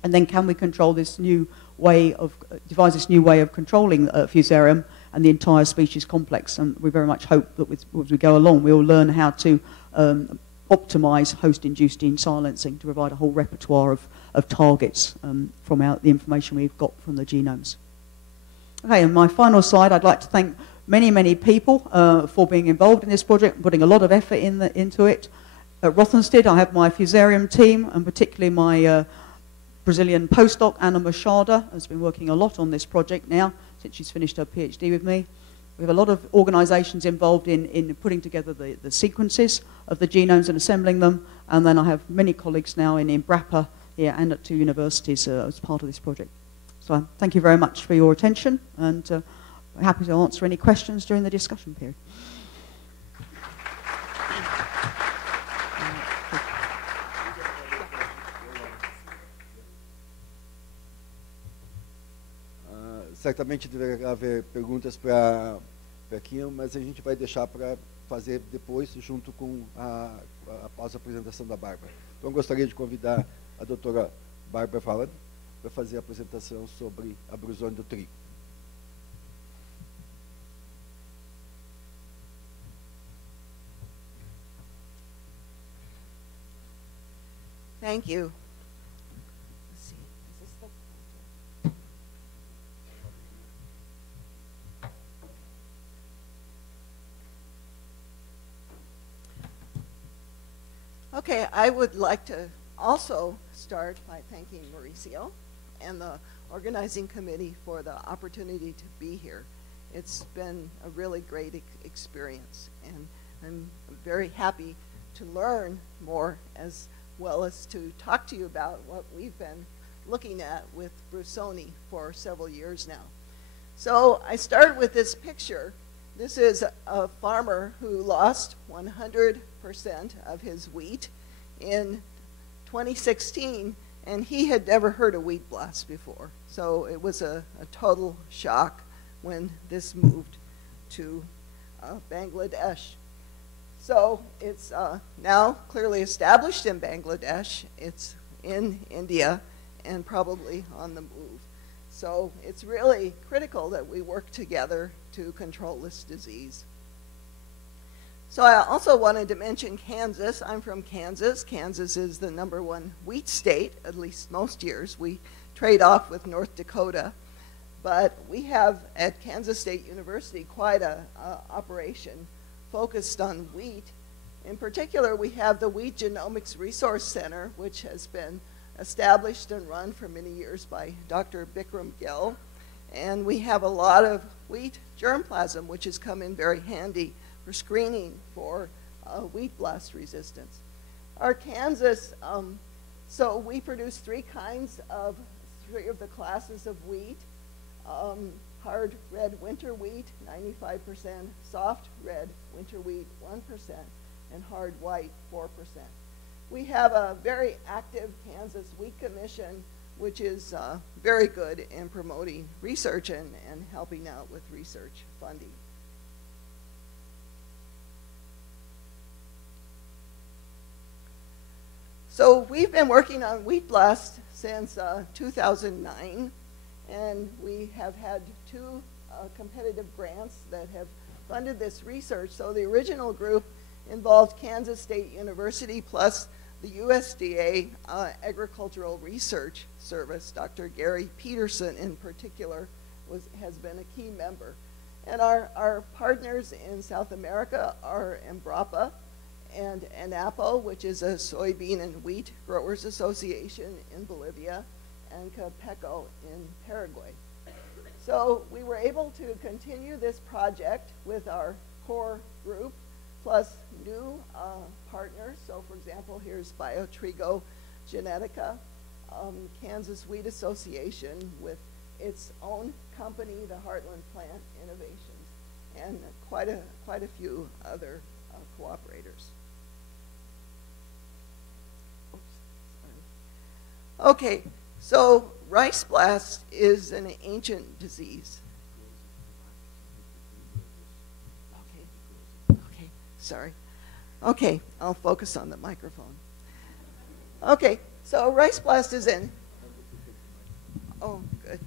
And then can we control this new way of, devise this new way of controlling Fusarium and the entire species complex? And we very much hope that as we go along, we'll learn how to optimize host-induced gene silencing to provide a whole repertoire of targets from the information we've got from the genomes. Okay, and my final slide, I'd like to thank many people for being involved in this project and putting a lot of effort into it. At Rothenstedt, I have my Fusarium team, and particularly my Brazilian postdoc, Ana Machada, has been working a lot on this project now, since she's finished her PhD with me. We have a lot of organizations involved in putting together the sequences of the genomes and assembling them, and then I have many colleagues now in Embrapa here and at 2 universities as part of this project. So thank you very much for your attention, and I'm happy to answer any questions during the discussion period. Certamente deverá haver perguntas para Kim, mas a gente vai deixar para fazer depois, junto com após a apresentação da Bárbara. Então, eu gostaria de convidar a doutora Bárbara Valland para fazer a apresentação sobre a brusone do trigo. Thank you. Okay, I would like to also start by thanking Mauricio and the organizing committee for the opportunity to be here. It's been a really great experience, and I'm very happy to learn more as well as to talk to you about what we've been looking at with Brusoni for several years now. So I started with this picture. This is a farmer who lost 100% of his wheat in 2016, and he had never heard of wheat blast before. So it was a total shock when this moved to Bangladesh. So it's now clearly established in Bangladesh. It's in India and probably on the move. So it's really critical that we work together to control this disease. So I also wanted to mention Kansas. I'm from Kansas. Kansas is the #1 wheat state, at least most years. We trade off with North Dakota. But we have at Kansas State University quite a operation focused on wheat. In particular, we have the Wheat Genomics Resource Center, which has been established and run for many years by Dr. Bikram Gill. And we have a lot of wheat germplasm, which has come in very handy for screening for wheat blast resistance. Our Kansas, so we produce three of the classes of wheat. Hard red winter wheat, 95%, soft red winter wheat, 1%, and hard white, 4%. We have a very active Kansas Wheat Commission, which is very good in promoting research and helping out with research funding. So we've been working on wheat blast since 2009. And we have had 2 competitive grants that have funded this research. So the original group involved Kansas State University plus the USDA Agricultural Research Service. Dr. Gary Peterson in particular has been a key member. And our partners in South America are Embrapa and ANAPO, which is a soybean and wheat growers association in Bolivia, and Capeco in Paraguay. So we were able to continue this project with our core group plus new partners. So for example, here's Biotrigo Genetica, Kansas Wheat Association with its own company, the Heartland Plant Innovations, and quite a few other cooperators. Oops, sorry. Okay, so rice blast is an ancient disease. Okay, sorry. Okay, I'll focus on the microphone. Okay, so rice blast is in. Oh, good.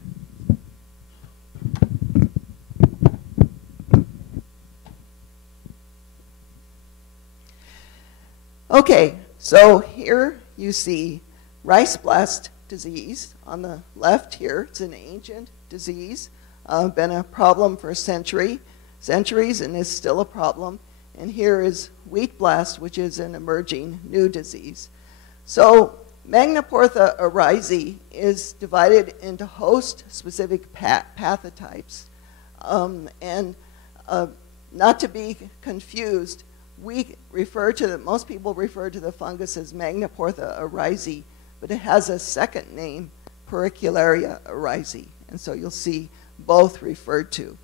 Okay, so here you see rice blast disease on the left here. It's an ancient disease, been a problem for centuries, and is still a problem. And here is wheat blast, which is an emerging new disease. So Magnaportha oryzae is divided into host-specific pathotypes. And not to be confused, most people refer to the fungus as Magnaportha oryzae, but it has a second name, Pericularia oryzae. And so you'll see both referred to.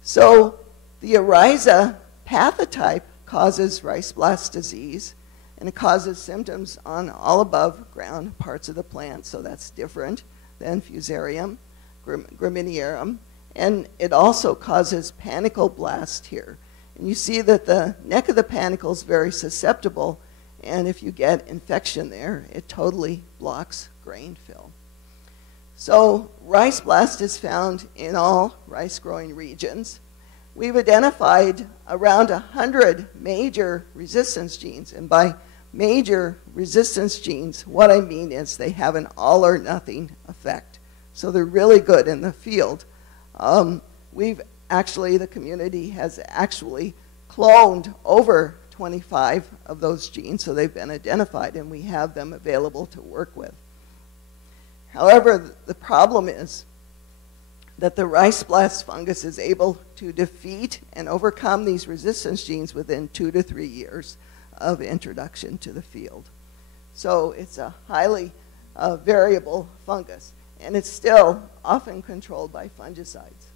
So the oryza pathotype causes rice blast disease, and it causes symptoms on all above ground parts of the plant, so that's different than Fusarium graminearum. And it also causes panicle blast here. And you see that the neck of the panicle is very susceptible, and if you get infection there, it totally blocks grain fill. So rice blast is found in all rice growing regions. We've identified around 100 major resistance genes, and by major resistance genes, what I mean is they have an all or nothing effect. So they're really good in the field. The community has actually cloned over 25 of those genes, so they've been identified, and we have them available to work with. However, the problem is that the rice blast fungus is able to defeat and overcome these resistance genes within 2 to 3 years of introduction to the field. So it's a highly variable fungus, and it's still often controlled by fungicides.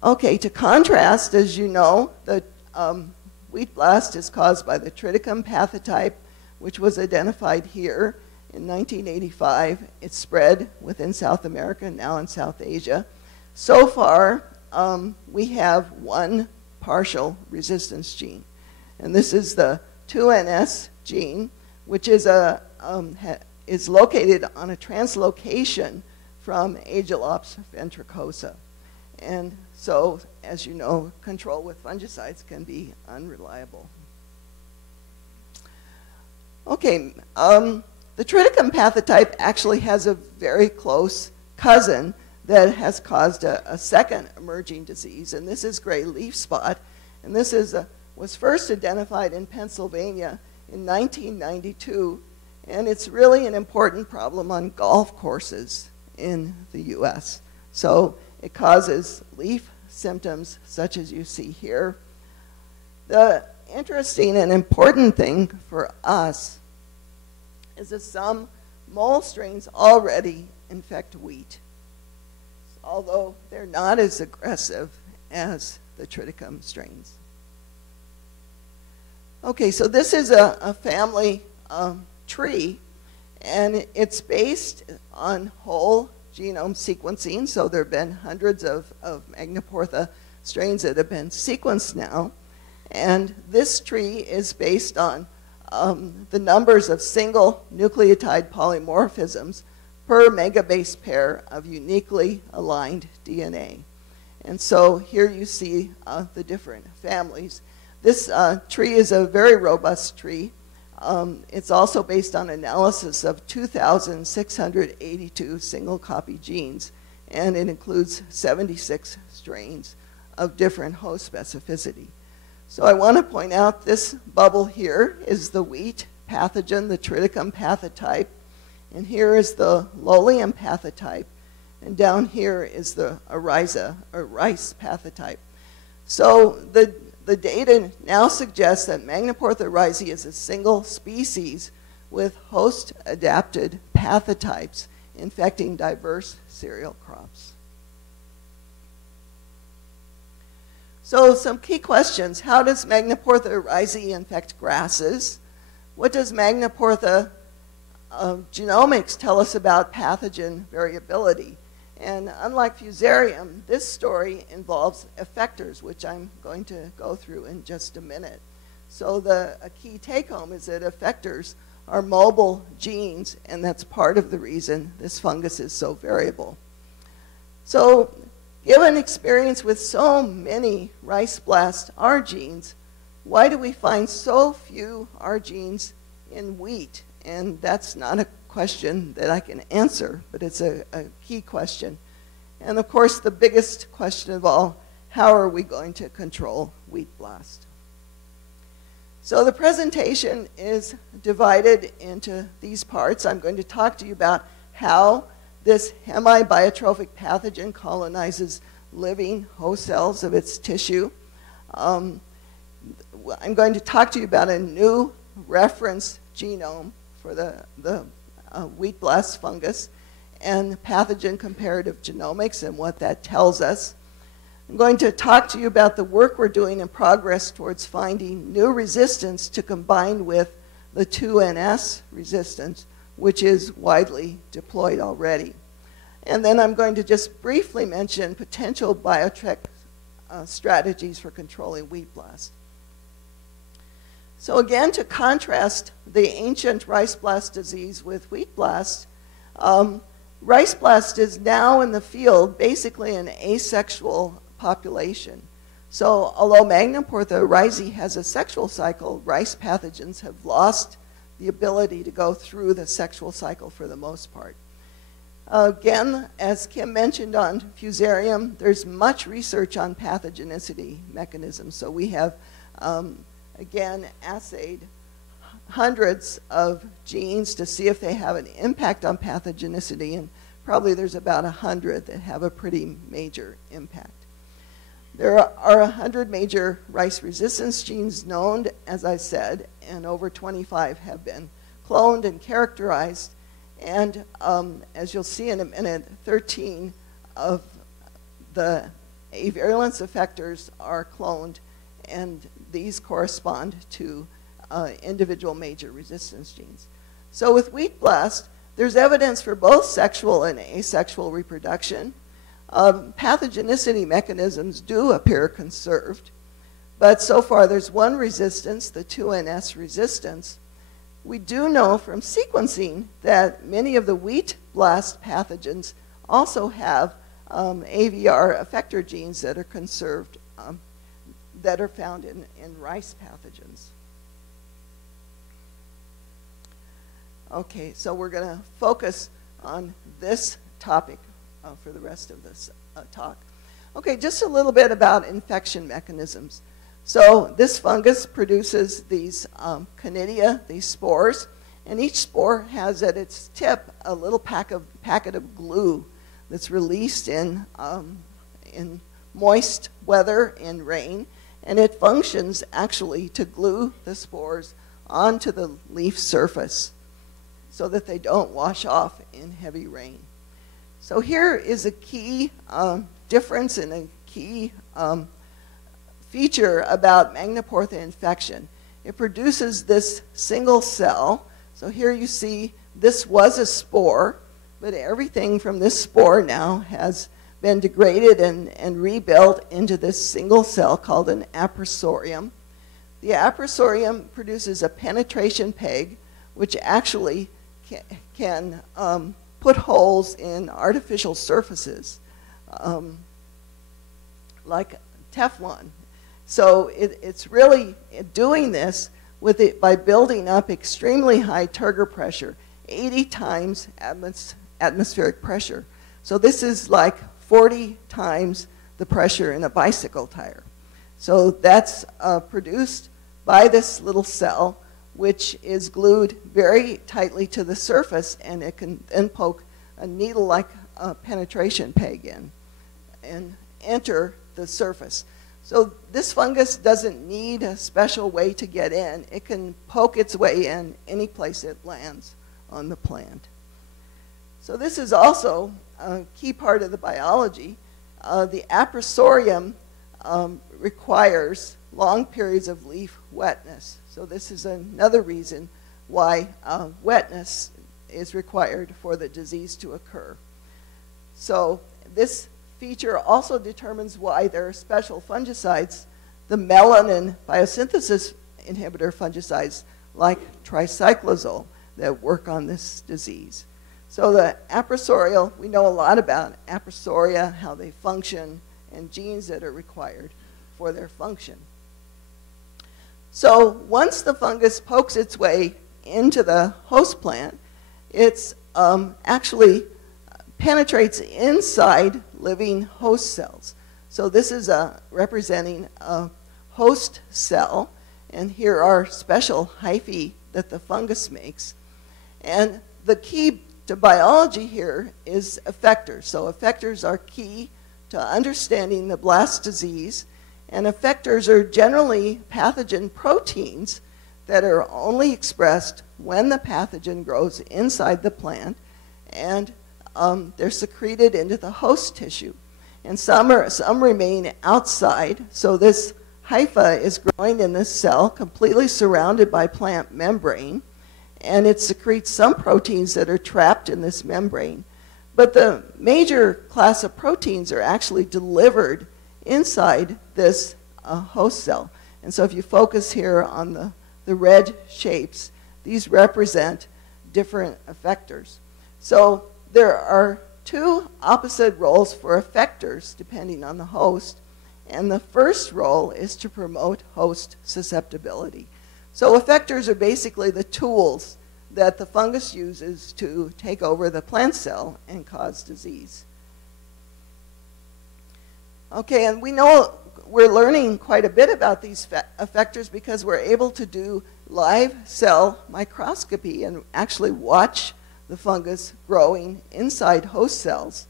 Okay, to contrast, as you know, the wheat blast is caused by the Triticum pathotype, which was identified here in 1985. It spread within South America, now in South Asia. So far, we have one partial resistance gene, and this is the 2NS gene, which is located on a translocation from Aegilops ventricosa. And so, as you know, control with fungicides can be unreliable. Okay, the Triticum pathotype actually has a very close cousin that has caused a second emerging disease, and this is gray leaf spot. And this was first identified in Pennsylvania in 1992, and it's really an important problem on golf courses in the US. So it causes leaf symptoms such as you see here. The interesting and important thing for us is that some mole strains already infect wheat, although they're not as aggressive as the Triticum strains. Okay, so this is a family tree, and it's based on whole genome sequencing. So there have been hundreds of Magnaportha strains that have been sequenced now. And this tree is based on the numbers of single nucleotide polymorphisms per megabase pair of uniquely aligned DNA. And so here you see the different families. This tree is a very robust tree. It's also based on analysis of 2,682 single copy genes, and it includes 76 strains of different host specificity. So I want to point out this bubble here is the wheat pathogen, the Triticum pathotype, and here is the Lolium pathotype, and down here is the Oryza or rice pathotype. So the the data now suggests that Magnaportha risii is a single species with host-adapted pathotypes infecting diverse cereal crops. So some key questions. How does Magnaportha risii infect grasses? What does Magnaportha genomics tell us about pathogen variability? And unlike Fusarium, this story involves effectors, which I'm going to go through in just a minute. So a key take-home is that effectors are mobile genes, and that's part of the reason this fungus is so variable. So given experience with so many rice blast R genes, why do we find so few R genes in wheat? And that's not a question that I can answer, but it's a key question. And of course, the biggest question of all, how are we going to control wheat blast? So the presentation is divided into these parts. I'm going to talk to you about how this hemibiotropic pathogen colonizes living host cells of its tissue. I'm going to talk to you about a new reference genome for the wheat blast fungus and pathogen comparative genomics and what that tells us. I'm going to talk to you about the work we're doing in progress towards finding new resistance to combine with the 2NS resistance, which is widely deployed already. And then I'm going to just briefly mention potential biotech strategies for controlling wheat blast. So again, to contrast the ancient rice blast disease with wheat blast, rice blast is now in the field basically an asexual population. So although Magnaportha risii has a sexual cycle, rice pathogens have lost the ability to go through the sexual cycle for the most part. Again, as Kim mentioned on Fusarium, there's much research on pathogenicity mechanisms. So we have again, assayed hundreds of genes to see if they have an impact on pathogenicity, and probably there's about 100 that have a pretty major impact. There are 100 major rice resistance genes known, as I said, and over 25 have been cloned and characterized. And as you'll see in a minute, 13 of the avirulence effectors are cloned, and these correspond to individual major resistance genes. So with wheat blast, there's evidence for both sexual and asexual reproduction. Pathogenicity mechanisms do appear conserved, but so far there's one resistance, the 2NS resistance. We do know from sequencing that many of the wheat blast pathogens also have AVR effector genes that are conserved that are found in rice pathogens. Okay, so we're going to focus on this topic for the rest of this talk. Okay, just a little bit about infection mechanisms. So this fungus produces these conidia, these spores, and each spore has at its tip a little packet of glue that's released in moist weather, in rain, and it functions actually to glue the spores onto the leaf surface so that they don't wash off in heavy rain. So here is a key difference and a key feature about Magnaportha infection. It produces this single cell. So here you see this was a spore, but everything from this spore now has been degraded and rebuilt into this single cell called an aprosorium. The aprosorium produces a penetration peg, which actually can put holes in artificial surfaces, like Teflon. So it's really doing this with it by building up extremely high turgor pressure, 80 times atmospheric pressure. So this is like 40 times the pressure in a bicycle tire. So that's produced by this little cell, which is glued very tightly to the surface, and it can then poke a needle-like penetration peg in and enter the surface. So this fungus doesn't need a special way to get in. It can poke its way in any place it lands on the plant. So this is also a key part of the biology. The aprosorium requires long periods of leaf wetness. So this is another reason why wetness is required for the disease to occur. So this feature also determines why there are special fungicides, the melanin biosynthesis inhibitor fungicides like tricyclazole that work on this disease. So the aprosorial, we know a lot about aprosoria, how they function, and genes that are required for their function. So once the fungus pokes its way into the host plant, it actually penetrates inside living host cells. So this is representing a host cell, and here are special hyphae that the fungus makes. And the key to biology here is effectors. So effectors are key to understanding the blast disease, and effectors are generally pathogen proteins that are only expressed when the pathogen grows inside the plant, and they're secreted into the host tissue. And some remain outside, so this hypha is growing in this cell, completely surrounded by plant membrane, and it secretes some proteins that are trapped in this membrane. But the major class of proteins are actually delivered inside this host cell. And so if you focus here on the red shapes, these represent different effectors. So there are two opposite roles for effectors depending on the host, and the first role is to promote host susceptibility. So effectors are basically the tools that the fungus uses to take over the plant cell and cause disease. Okay, and we know we're learning quite a bit about these effectors because we're able to do live cell microscopy and actually watch the fungus growing inside host cells.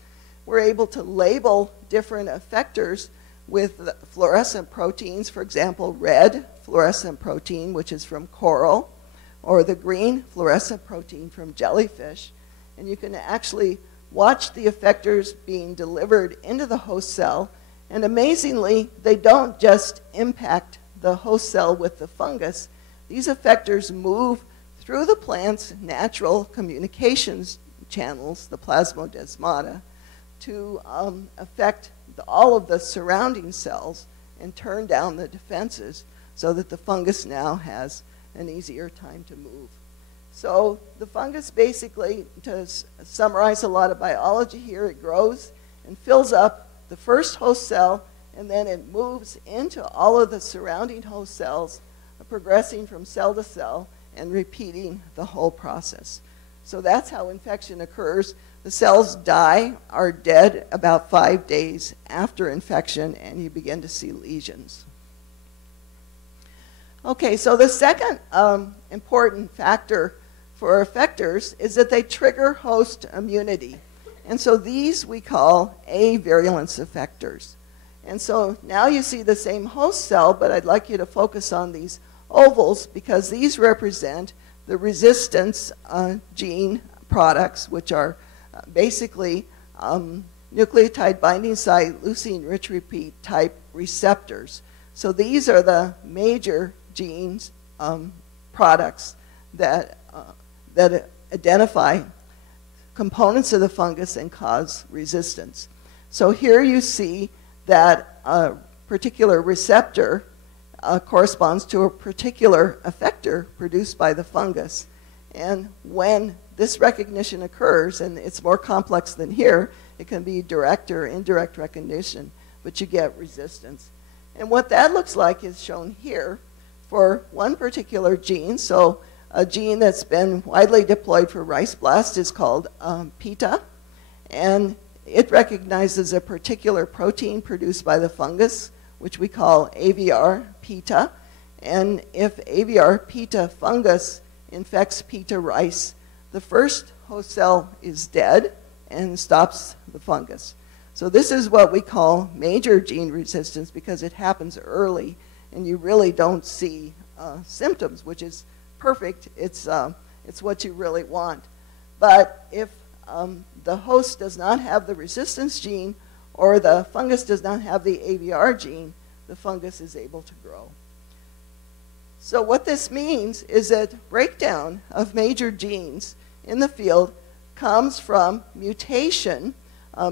We're able to label different effectors with fluorescent proteins, for example, red fluorescent protein, which is from coral, or the green fluorescent protein from jellyfish. And you can actually watch the effectors being delivered into the host cell, and amazingly, they don't just impact the host cell with the fungus. These effectors move through the plant's natural communications channels, the plasmodesmata, to affect all of the surrounding cells and turn down the defenses so that the fungus now has an easier time to move. So the fungus basically, to summarize a lot of biology here, it grows and fills up the first host cell, and then it moves into all of the surrounding host cells, progressing from cell to cell and repeating the whole process. So that's how infection occurs. The cells die, are dead about 5 days after infection, and you begin to see lesions. Okay, so the second important factor for effectors is that they trigger host immunity. And so these we call avirulence effectors. And so now you see the same host cell, but I'd like you to focus on these ovals because these represent the resistance gene products, which are basically nucleotide binding site leucine rich repeat type receptors. So these are the major genes products that identify components of the fungus and cause resistance. So here you see that a particular receptor corresponds to a particular effector produced by the fungus. And when this recognition occurs, and it's more complex than here, it can be direct or indirect recognition, but you get resistance. And what that looks like is shown here for one particular gene. So a gene that's been widely deployed for rice blast is called PETA, and it recognizes a particular protein produced by the fungus, which we call AVR PETA. And if AVR PETA fungus infects PETA rice, the first host cell is dead and stops the fungus. So this is what we call major gene resistance because it happens early and you really don't see symptoms, which is perfect. It's what you really want. But if the host does not have the resistance gene or the fungus does not have the AVR gene, the fungus is able to grow. So what this means is that breakdown of major genes in the field comes from mutation,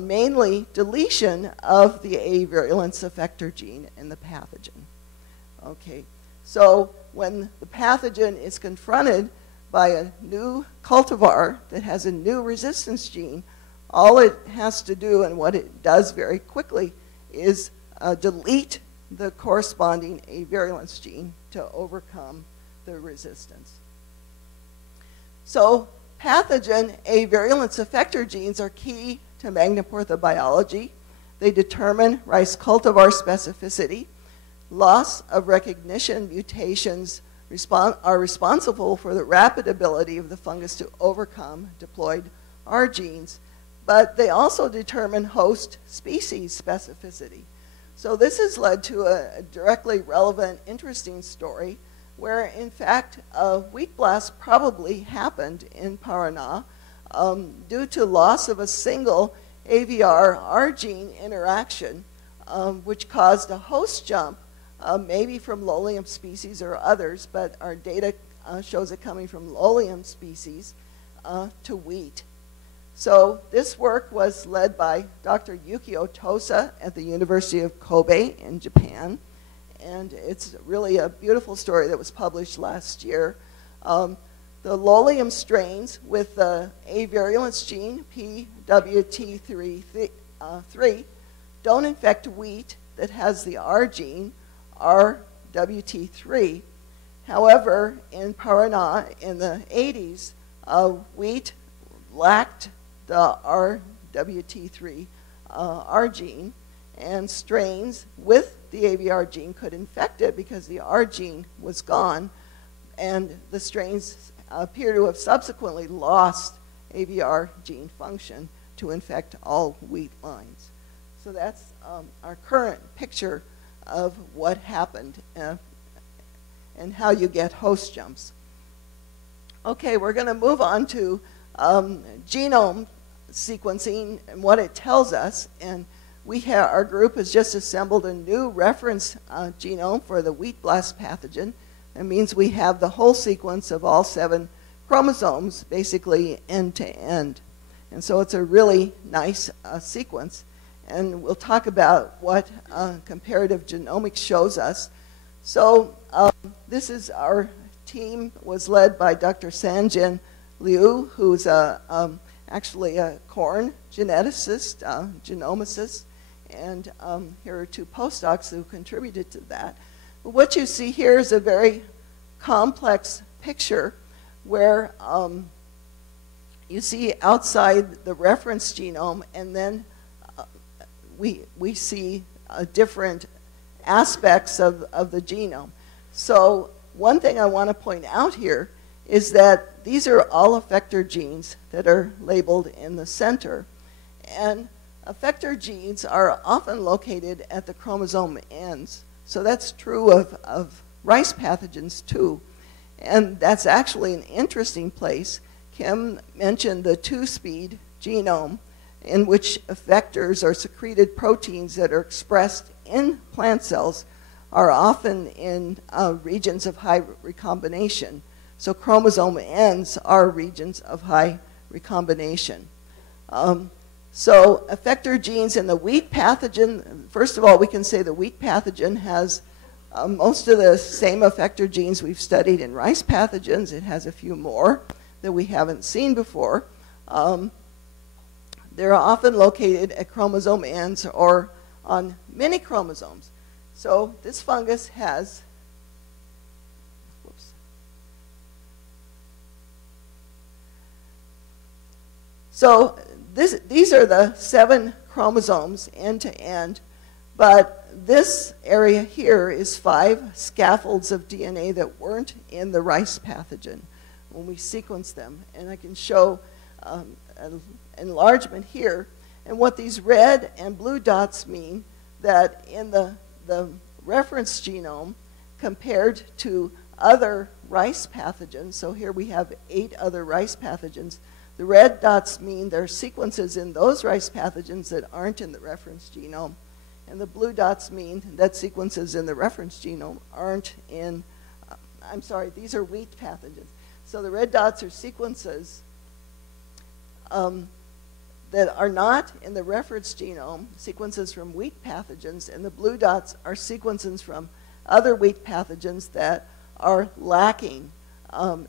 mainly deletion of the A virulence effector gene in the pathogen. Okay, so when the pathogen is confronted by a new cultivar that has a new resistance gene, all it has to do, and what it does very quickly, is delete the corresponding A virulence gene to overcome the resistance. So pathogen A virulence effector genes are key to Magnaportha biology. They determine rice cultivar specificity. Loss of recognition mutations are responsible for the rapid ability of the fungus to overcome diploid R genes, but they also determine host species specificity. So this has led to a directly relevant, interesting story where, in fact, a wheat blast probably happened in Paraná due to loss of a single AVR-R gene interaction, which caused a host jump, maybe from Lolium species or others, but our data shows it coming from Lolium species to wheat. So this work was led by Dr. Yukio Tosa at the University of Kobe in Japan, and it's really a beautiful story that was published last year. The Lolium strains with the A virulence gene, PWT3, don't infect wheat that has the R gene, RWT3. However, in Paraná in the 80s, wheat lacked the RWT3 R gene, and strains with the AVR gene could infect it because the R gene was gone, and the strains appear to have subsequently lost AVR gene function to infect all wheat lines. So that's our current picture of what happened and how you get host jumps. Okay, we're going to move on to genome sequencing and what it tells us. And our group has just assembled a new reference genome for the wheat blast pathogen. That means we have the whole sequence of all 7 chromosomes, basically end to end. And so it's a really nice sequence. And we'll talk about what comparative genomics shows us. So this is our team, was led by Dr. Sanjin Liu, who's actually a corn geneticist, genomicist, and here are 2 postdocs who contributed to that. But what you see here is a very complex picture where you see outside the reference genome, and then we see different aspects of the genome. So one thing I want to point out here is that these are all effector genes that are labeled in the center. And effector genes are often located at the chromosome ends. So that's true of rice pathogens too. And that's actually an interesting place. Kim mentioned the 2-speed genome, in which effectors or secreted proteins that are expressed in plant cells are often in regions of high recombination. So chromosome ends are regions of high recombination. So effector genes in the wheat pathogen, first of all, we can say the wheat pathogen has most of the same effector genes we've studied in rice pathogens. It has a few more that we haven't seen before. They're often located at chromosome ends or on many chromosomes. So this fungus has, so these are the 7 chromosomes end to end, but this area here is 5 scaffolds of DNA that weren't in the rice pathogen when we sequenced them. And I can show an enlargement here. And what these red and blue dots mean, that in the reference genome compared to other rice pathogens, so here we have 8 other rice pathogens, the red dots mean there are sequences in those rice pathogens that aren't in the reference genome. And the blue dots mean that sequences in the reference genome aren't in, I'm sorry, these are wheat pathogens. So the red dots are sequences that are not in the reference genome, sequences from wheat pathogens, and the blue dots are sequences from other wheat pathogens that are lacking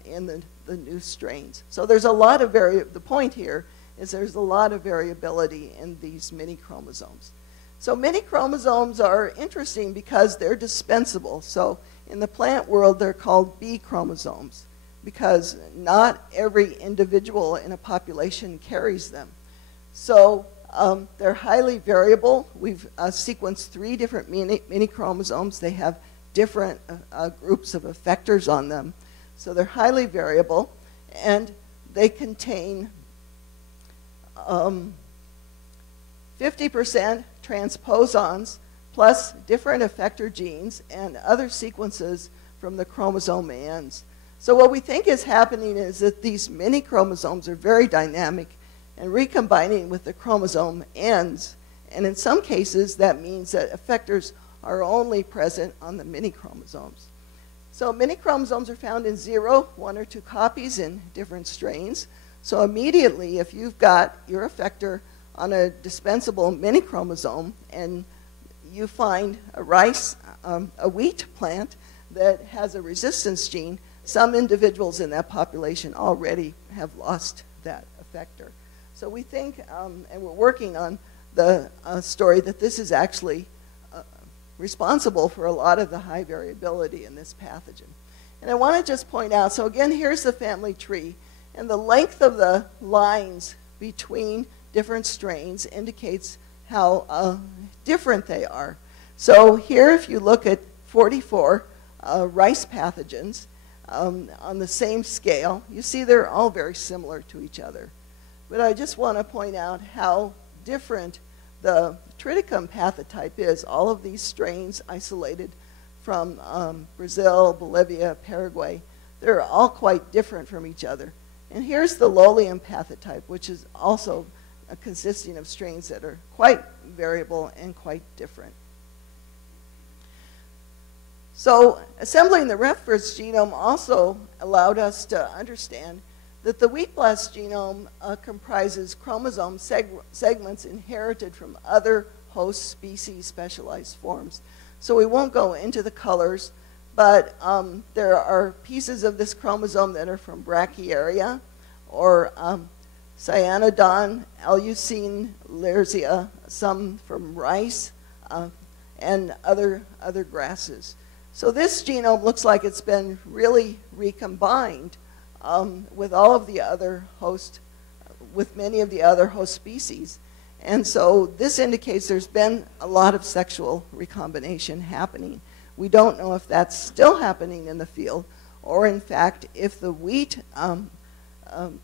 in the new strains. So there's a lot of the point here is there's a lot of variability in these mini chromosomes. So mini chromosomes are interesting because they're dispensable. So in the plant world, they're called B chromosomes because not every individual in a population carries them. So they're highly variable. We've sequenced 3 different mini chromosomes. They have different groups of effectors on them. So they're highly variable, and they contain 50% transposons plus different effector genes and other sequences from the chromosome ends. So what we think is happening is that these mini chromosomes are very dynamic and recombining with the chromosome ends. And in some cases, that means that effectors are only present on the mini chromosomes. So mini chromosomes are found in 0, 1, or 2 copies in different strains. So immediately, if you've got your effector on a dispensable mini chromosome and you find a wheat plant that has a resistance gene, some individuals in that population already have lost that effector. So we think, and we're working on the story that this is actually responsible for a lot of the high variability in this pathogen. And I want to just point out, so again, here's the family tree, and the length of the lines between different strains indicates how different they are. So here, if you look at 44 rice pathogens on the same scale, you see they're all very similar to each other. But I just want to point out how different the triticum pathotype is. All of these strains isolated from Brazil, Bolivia, Paraguay, they're all quite different from each other. And here's the lolium pathotype, which is also consisting of strains that are quite variable and quite different. So assembling the reference genome also allowed us to understand that the wheat blast genome comprises chromosome segments inherited from other host species specialized forms. So we won't go into the colors, but there are pieces of this chromosome that are from Brachiaria or Cyanodon, Eleusine, Lersia, some from rice, and other grasses. So this genome looks like it's been really recombined with all of the other host, with many of the other host species. And so this indicates there's been a lot of sexual recombination happening. We don't know if that's still happening in the field, or in fact, if the wheat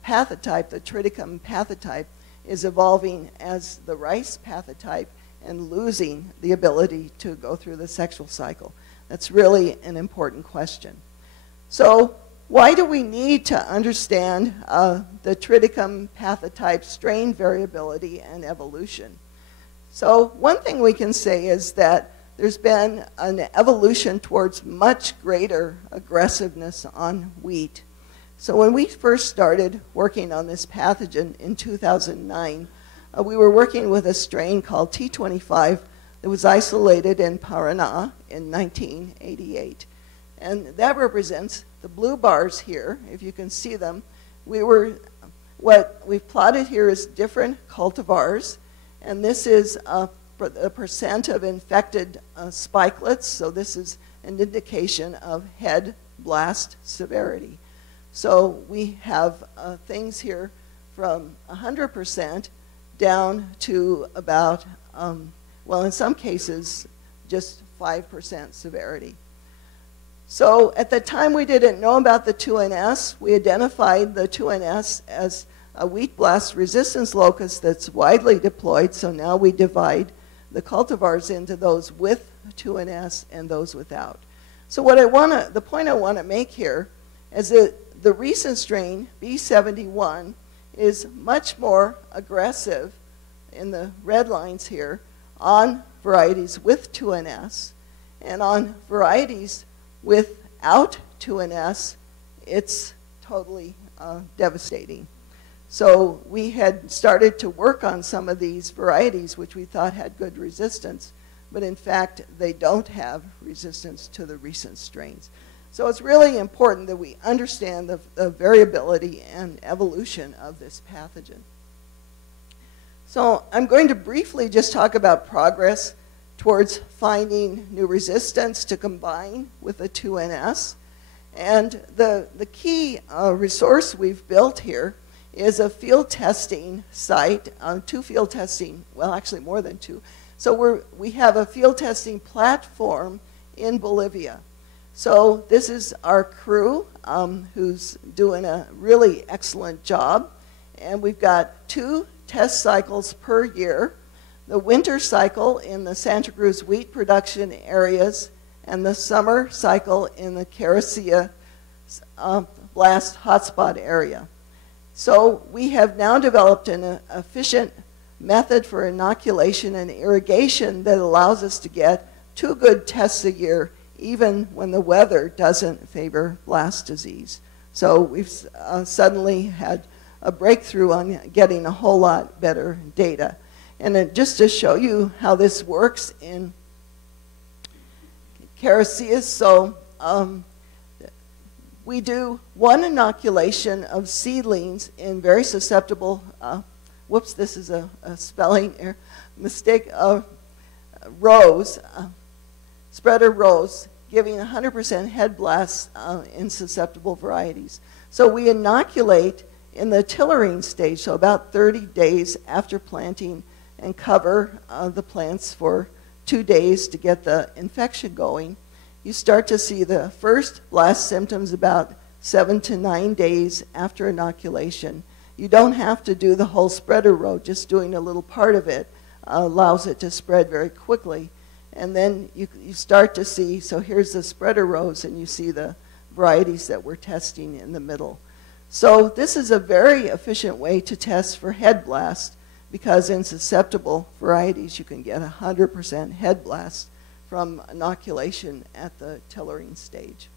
pathotype, the triticum pathotype, is evolving as the rice pathotype and losing the ability to go through the sexual cycle. That's really an important question. So why do we need to understand the triticum pathotype strain variability and evolution? So one thing we can say is that there's been an evolution towards much greater aggressiveness on wheat. So when we first started working on this pathogen in 2009, we were working with a strain called T25 that was isolated in Paraná in 1988. And that represents the blue bars here, if you can see them. What we've plotted here is different cultivars, and this is a percent of infected spikelets, so this is an indication of head blast severity. So we have things here from 100% down to about, well, in some cases, just 5% severity. So at the time we didn't know about the 2NS. We identified the 2NS as a wheat blast resistance locus that's widely deployed. So now we divide the cultivars into those with 2NS and those without. So the point I want to make here is that the recent strain, B71, is much more aggressive in the red lines here on varieties with 2NS, and on varieties without 2NS, it's totally devastating. So we had started to work on some of these varieties which we thought had good resistance, but in fact they don't have resistance to the recent strains. So it's really important that we understand the variability and evolution of this pathogen. So I'm going to briefly just talk about progress towards finding new resistance to combine with the 2NS. And the key resource we've built here is a field testing site, 2 field testing, well actually more than 2. So we have a field testing platform in Bolivia. So this is our crew who's doing a really excellent job. And we've got 2 test cycles per year. The winter cycle in the Santa Cruz wheat production areas and the summer cycle in the Caricia blast hotspot area. So we have now developed an efficient method for inoculation and irrigation that allows us to get 2 good tests a year, even when the weather doesn't favor blast disease. So we've suddenly had a breakthrough on getting a whole lot better data. And just to show you how this works in Caricia, so we do 1 inoculation of seedlings in very susceptible, whoops, this is a spelling error, mistake, rows, spreader rows, giving 100% head blasts in susceptible varieties. So we inoculate in the tillerine stage, so about 30 days after planting, and cover the plants for 2 days to get the infection going. You start to see the first blast symptoms about 7 to 9 days after inoculation. You don't have to do the whole spreader row, just doing a little part of it allows it to spread very quickly. And then you start to see, so here's the spreader rows, and you see the varieties that we're testing in the middle. So this is a very efficient way to test for head blast, because in susceptible varieties you can get 100% head blast from inoculation at the tillerine stage.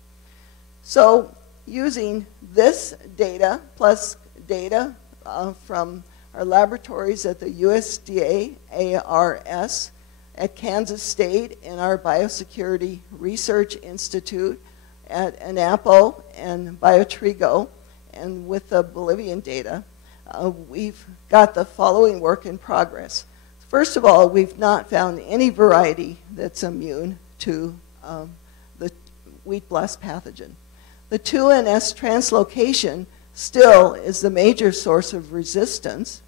So using this data plus data from our laboratories at the USDA ARS at Kansas State and our Biosecurity Research Institute at ANAPO and Biotrigo, and with the Bolivian data, we've got the following work in progress. First of all, we've not found any variety that's immune to the wheat blast pathogen. The 2NS translocation still is the major source of resistance,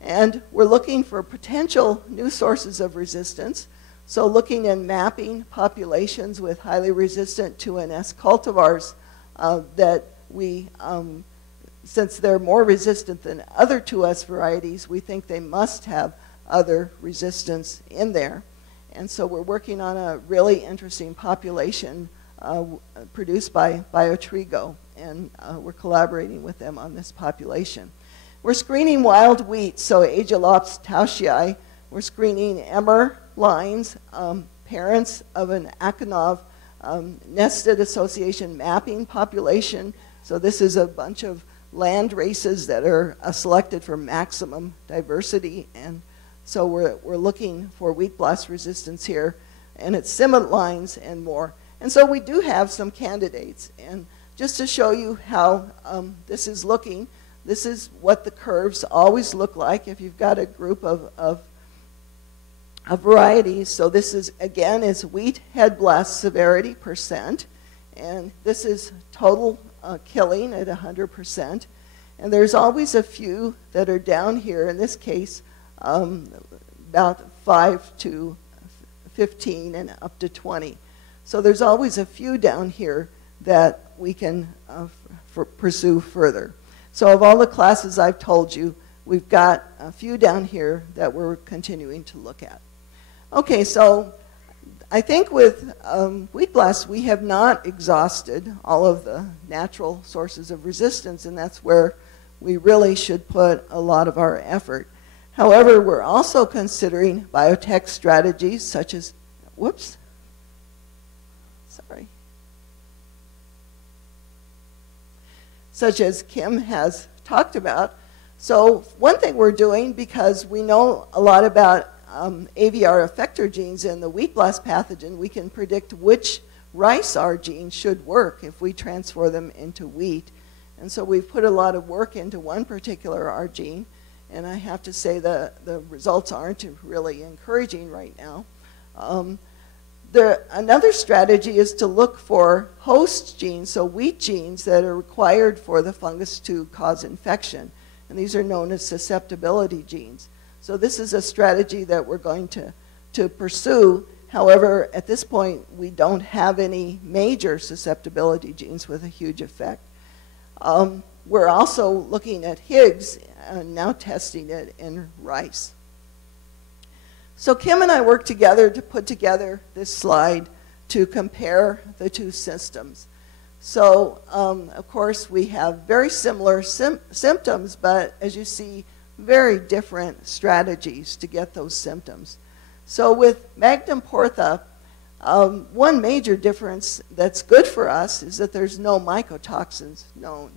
and we're looking for potential new sources of resistance. So looking and mapping populations with highly resistant 2NS cultivars that we, since they're more resistant than other 2S varieties, we think they must have other resistance in there. And so we're working on a really interesting population produced by Biotrigo, and we're collaborating with them on this population. We're screening wild wheat, so Aegilops tauschii. We're screening emmer lines, parents of an Akinov nested association mapping population. So this is a bunch of land races that are selected for maximum diversity, and so we're looking for wheat blast resistance here, and it's cement lines and more. And so we do have some candidates, and just to show you how this is looking, this is what the curves always look like if you've got a group of varieties. So this is, again, is wheat head blast severity %, and this is total killing at 100%. And there's always a few that are down here, in this case, about 5 to 15 and up to 20. So there's always a few down here that we can pursue further. So of all the classes I've told you, we've got a few down here that we're continuing to look at. Okay, so I think with wheat blast, we have not exhausted all of the natural sources of resistance, and that's where we really should put a lot of our effort. However, we're also considering biotech strategies such as, such as Kim has talked about. So one thing we're doing, because we know a lot about AVR effector genes in the wheat blast pathogen, we can predict which rice R genes should work if we transfer them into wheat. And so we've put a lot of work into one particular R gene, and I have to say the results aren't really encouraging right now. Another strategy is to look for host genes, so wheat genes that are required for the fungus to cause infection. And these are known as susceptibility genes. So this is a strategy that we're going to pursue. However, at this point, we don't have any major susceptibility genes with a huge effect. We're also looking at Higgs and now testing it in rice. So Kim and I worked together to put together this slide to compare the two systems. So, of course, we have very similar symptoms, but as you see, very different strategies to get those symptoms. So with Magnum portha, one major difference that's good for us is that there's no mycotoxins known.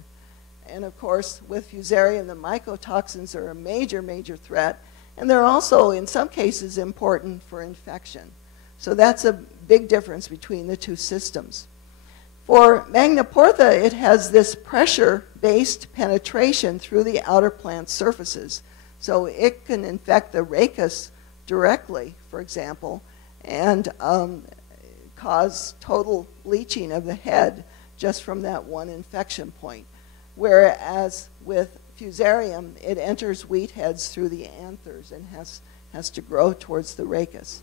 And of course, with Fusarium, the mycotoxins are a major, major threat. And they're also, in some cases, important for infection. So that's a big difference between the two systems. For Magna portha, it has this pressure-based penetration through the outer plant surfaces. So it can infect the rachis directly, for example, and cause total bleaching of the head just from that one infection point. Whereas with Fusarium, it enters wheat heads through the anthers and has to grow towards the rachis.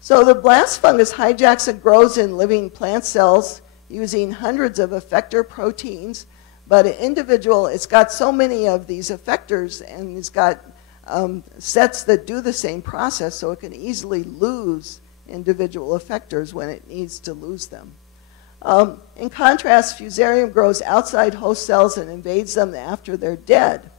So the blast fungus hijacks and grows in living plant cells using hundreds of effector proteins, but an individual, it's got so many of these effectors and it's got sets that do the same process, so it can easily lose individual effectors when it needs to lose them. In contrast, Fusarium grows outside host cells and invades them after they're dead.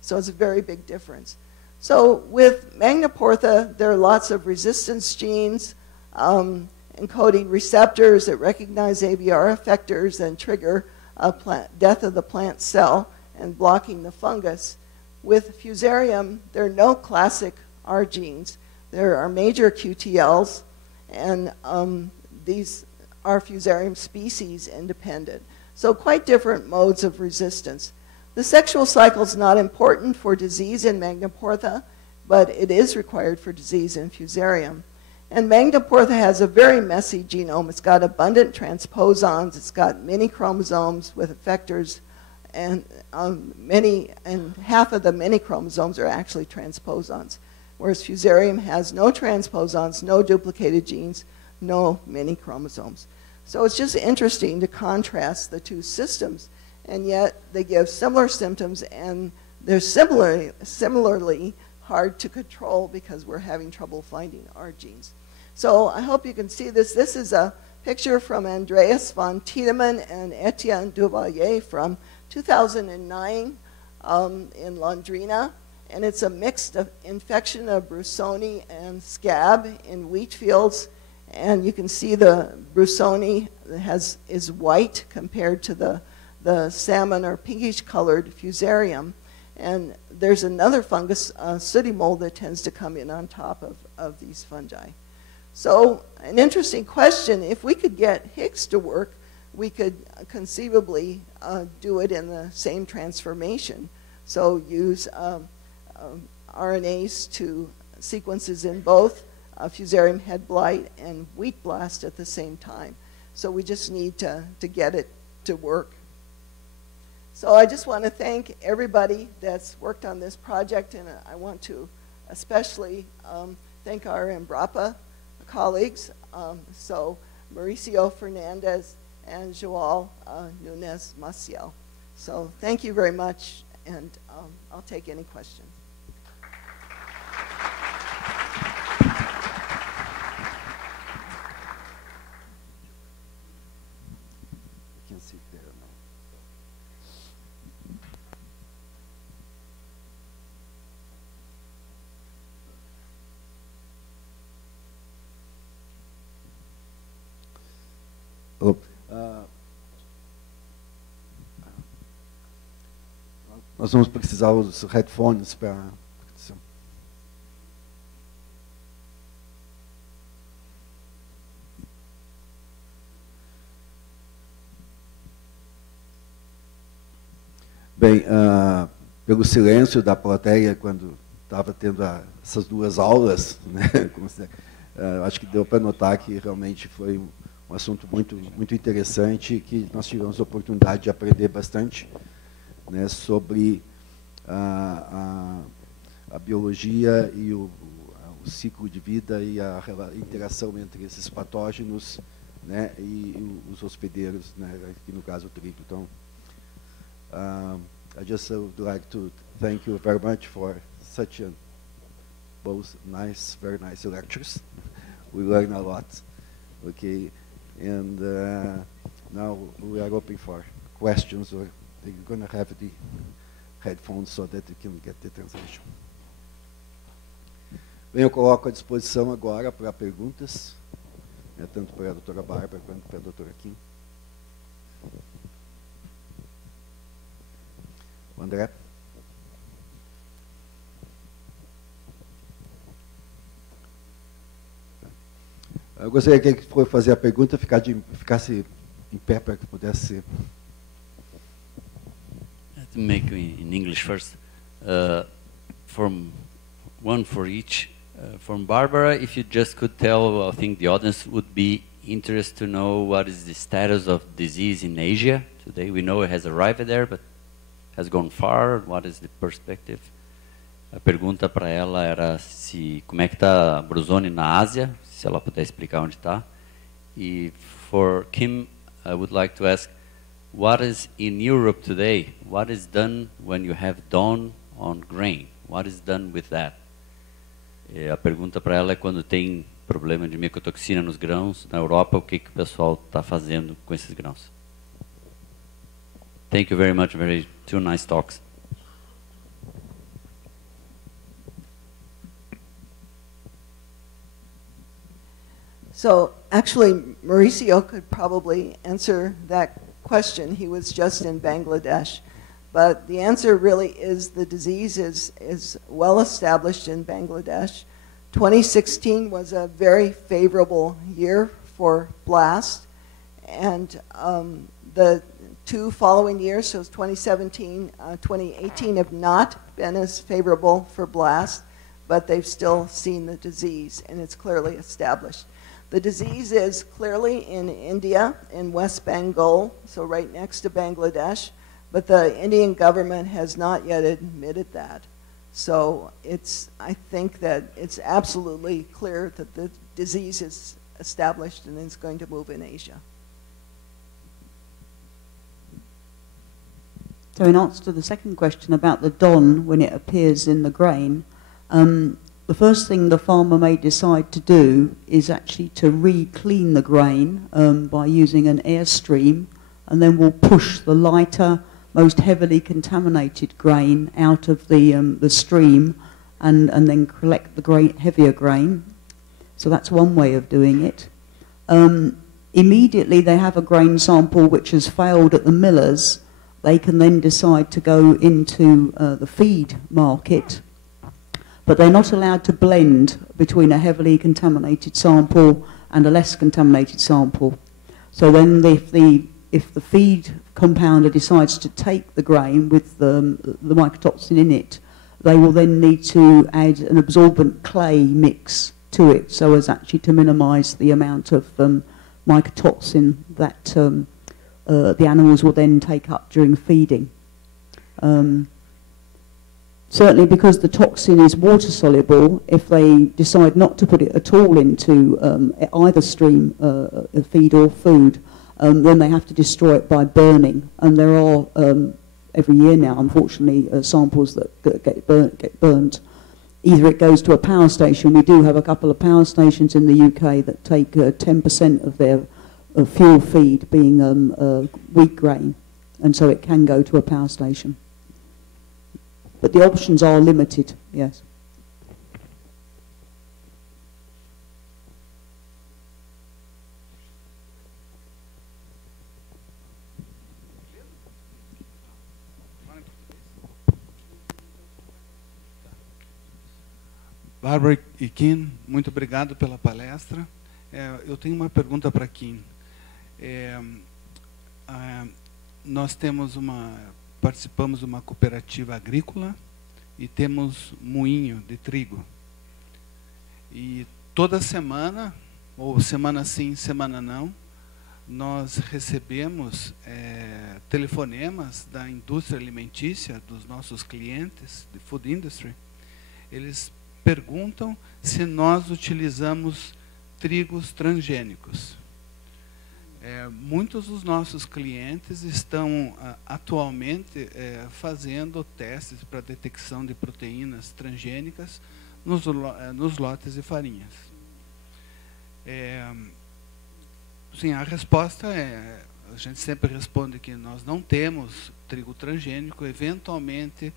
So it's a very big difference. So with Magna portha, there are lots of resistance genes encoding receptors that recognize AVR effectors and trigger death of the plant cell and blocking the fungus. With Fusarium, there are no classic R genes. There are major QTLs, and these are Fusarium species independent. So quite different modes of resistance. The sexual cycle is not important for disease in Magna portha, but it is required for disease in Fusarium. And Magna portha has a very messy genome. It's got abundant transposons. It's got many chromosomes with effectors, and half of the many chromosomes are actually transposons. Whereas Fusarium has no transposons, no duplicated genes, no many chromosomes. So it's just interesting to contrast the two systems, and yet they give similar symptoms, and they're similarly hard to control because we're having trouble finding our genes. So I hope you can see this. This is a picture from Andreas von Tiedemann and Etienne Duvalier from 2009 in Londrina, and it's a mixed infection of Brusoni and scab in wheat fields. And you can see the Brusoni is white compared to the salmon or pinkish colored Fusarium. And there's another fungus, sooty mold, that tends to come in on top of these fungi. So an interesting question, if we could get Higgs to work, we could conceivably do it in the same transformation. So use RNAs to sequences in both Fusarium head blight and wheat blast at the same time. So we just need to get it to work. So I just want to thank everybody that's worked on this project, and I want to especially thank our Embrapa colleagues, so Mauricio Fernandez and Joao Nunes Maciel. So thank you very much, and I'll take any questions. You can sit there now. Nós vamos precisar os headphones para... Bem, pelo silêncio da plateia, quando estava tendo essas duas aulas, né, acho que deu para notar que realmente foi um assunto muito interessante e que nós tivemos a oportunidade de aprender bastante, né, sobre a biologia e o ciclo de vida e a interação entre esses patógenos, né, e os hospedeiros, né, aqui no caso o trigo. Então, I just would like to thank you very much for such both very nice lectures. We learn a lot, okay, and now we are open for questions, or they're going to have the headphones so that you can get the translation. Bem, eu coloco à disposição agora para perguntas, né, tanto para a doutora Bárbara quanto para a doutora Kim. O André? Eu gostaria que quem for fazer a pergunta ficasse em pé para que pudesse... To make in English first, from one for each. From Barbara, if you just could tell, I think the audience would be interested to know what is the status of disease in Asia today. We know it has arrived there, but has gone far. What is the perspective? A pergunta para ela era como é que está a Bruzone na Ásia, se ela puder explicar onde está. E for Kim, I would like to ask, what is in Europe today? What is done when you have dawn on grain? What is done with that? A pergunta para ela é quando tem problema de micotoxina nos grãos na Europa, o que o pessoal está fazendo com esses grãos? Thank you very much. Two nice talks. So actually, Mauricio could probably answer that question. He was just in Bangladesh. But the answer really is the disease is well established in Bangladesh. 2016 was a very favorable year for blast. And the two following years, so 2017, 2018, have not been as favorable for blast, but they've still seen the disease, and it's clearly established. The disease is clearly in India, in West Bengal, so right next to Bangladesh, but the Indian government has not yet admitted that. So I think that it's absolutely clear that the disease is established and is going to move in Asia. So in answer to the second question about the dawn when it appears in the grain, the first thing the farmer may decide to do is actually to re-clean the grain by using an airstream, and then we'll push the lighter, most heavily contaminated grain out of the stream and then collect the heavier grain. So that's one way of doing it. Immediately they have a grain sample which has failed at the millers. They can then decide to go into the feed market, but they're not allowed to blend between a heavily contaminated sample and a less contaminated sample. So then if the feed compounder decides to take the grain with the mycotoxin in it, they will then need to add an absorbent clay mix to it so as actually to minimise the amount of mycotoxin that the animals will then take up during feeding. Certainly because the toxin is water soluble, if they decide not to put it at all into either stream, feed or food, then they have to destroy it by burning. And there are every year now, unfortunately, samples that get burnt. Either it goes to a power station. We do have a couple of power stations in the UK that take 10% of their fuel feed being wheat grain, and so it can go to a power station. But the options are limited, yes. Bárbara e Kim, muito obrigado pela palestra. Eu tenho uma pergunta para Kim. Nós participamos de uma cooperativa agrícola e temos moinho de trigo. E toda semana, ou semana sim, semana não, nós recebemos telefonemas da indústria alimentícia, dos nossos clientes, de food industry. Eles perguntam se nós utilizamos trigos transgênicos. Muitos dos nossos clientes estão atualmente fazendo testes para detecção de proteínas transgênicas nos lotes de farinhas. Sim, a resposta a gente sempre responde que nós não temos trigo transgênico. Eventualmente,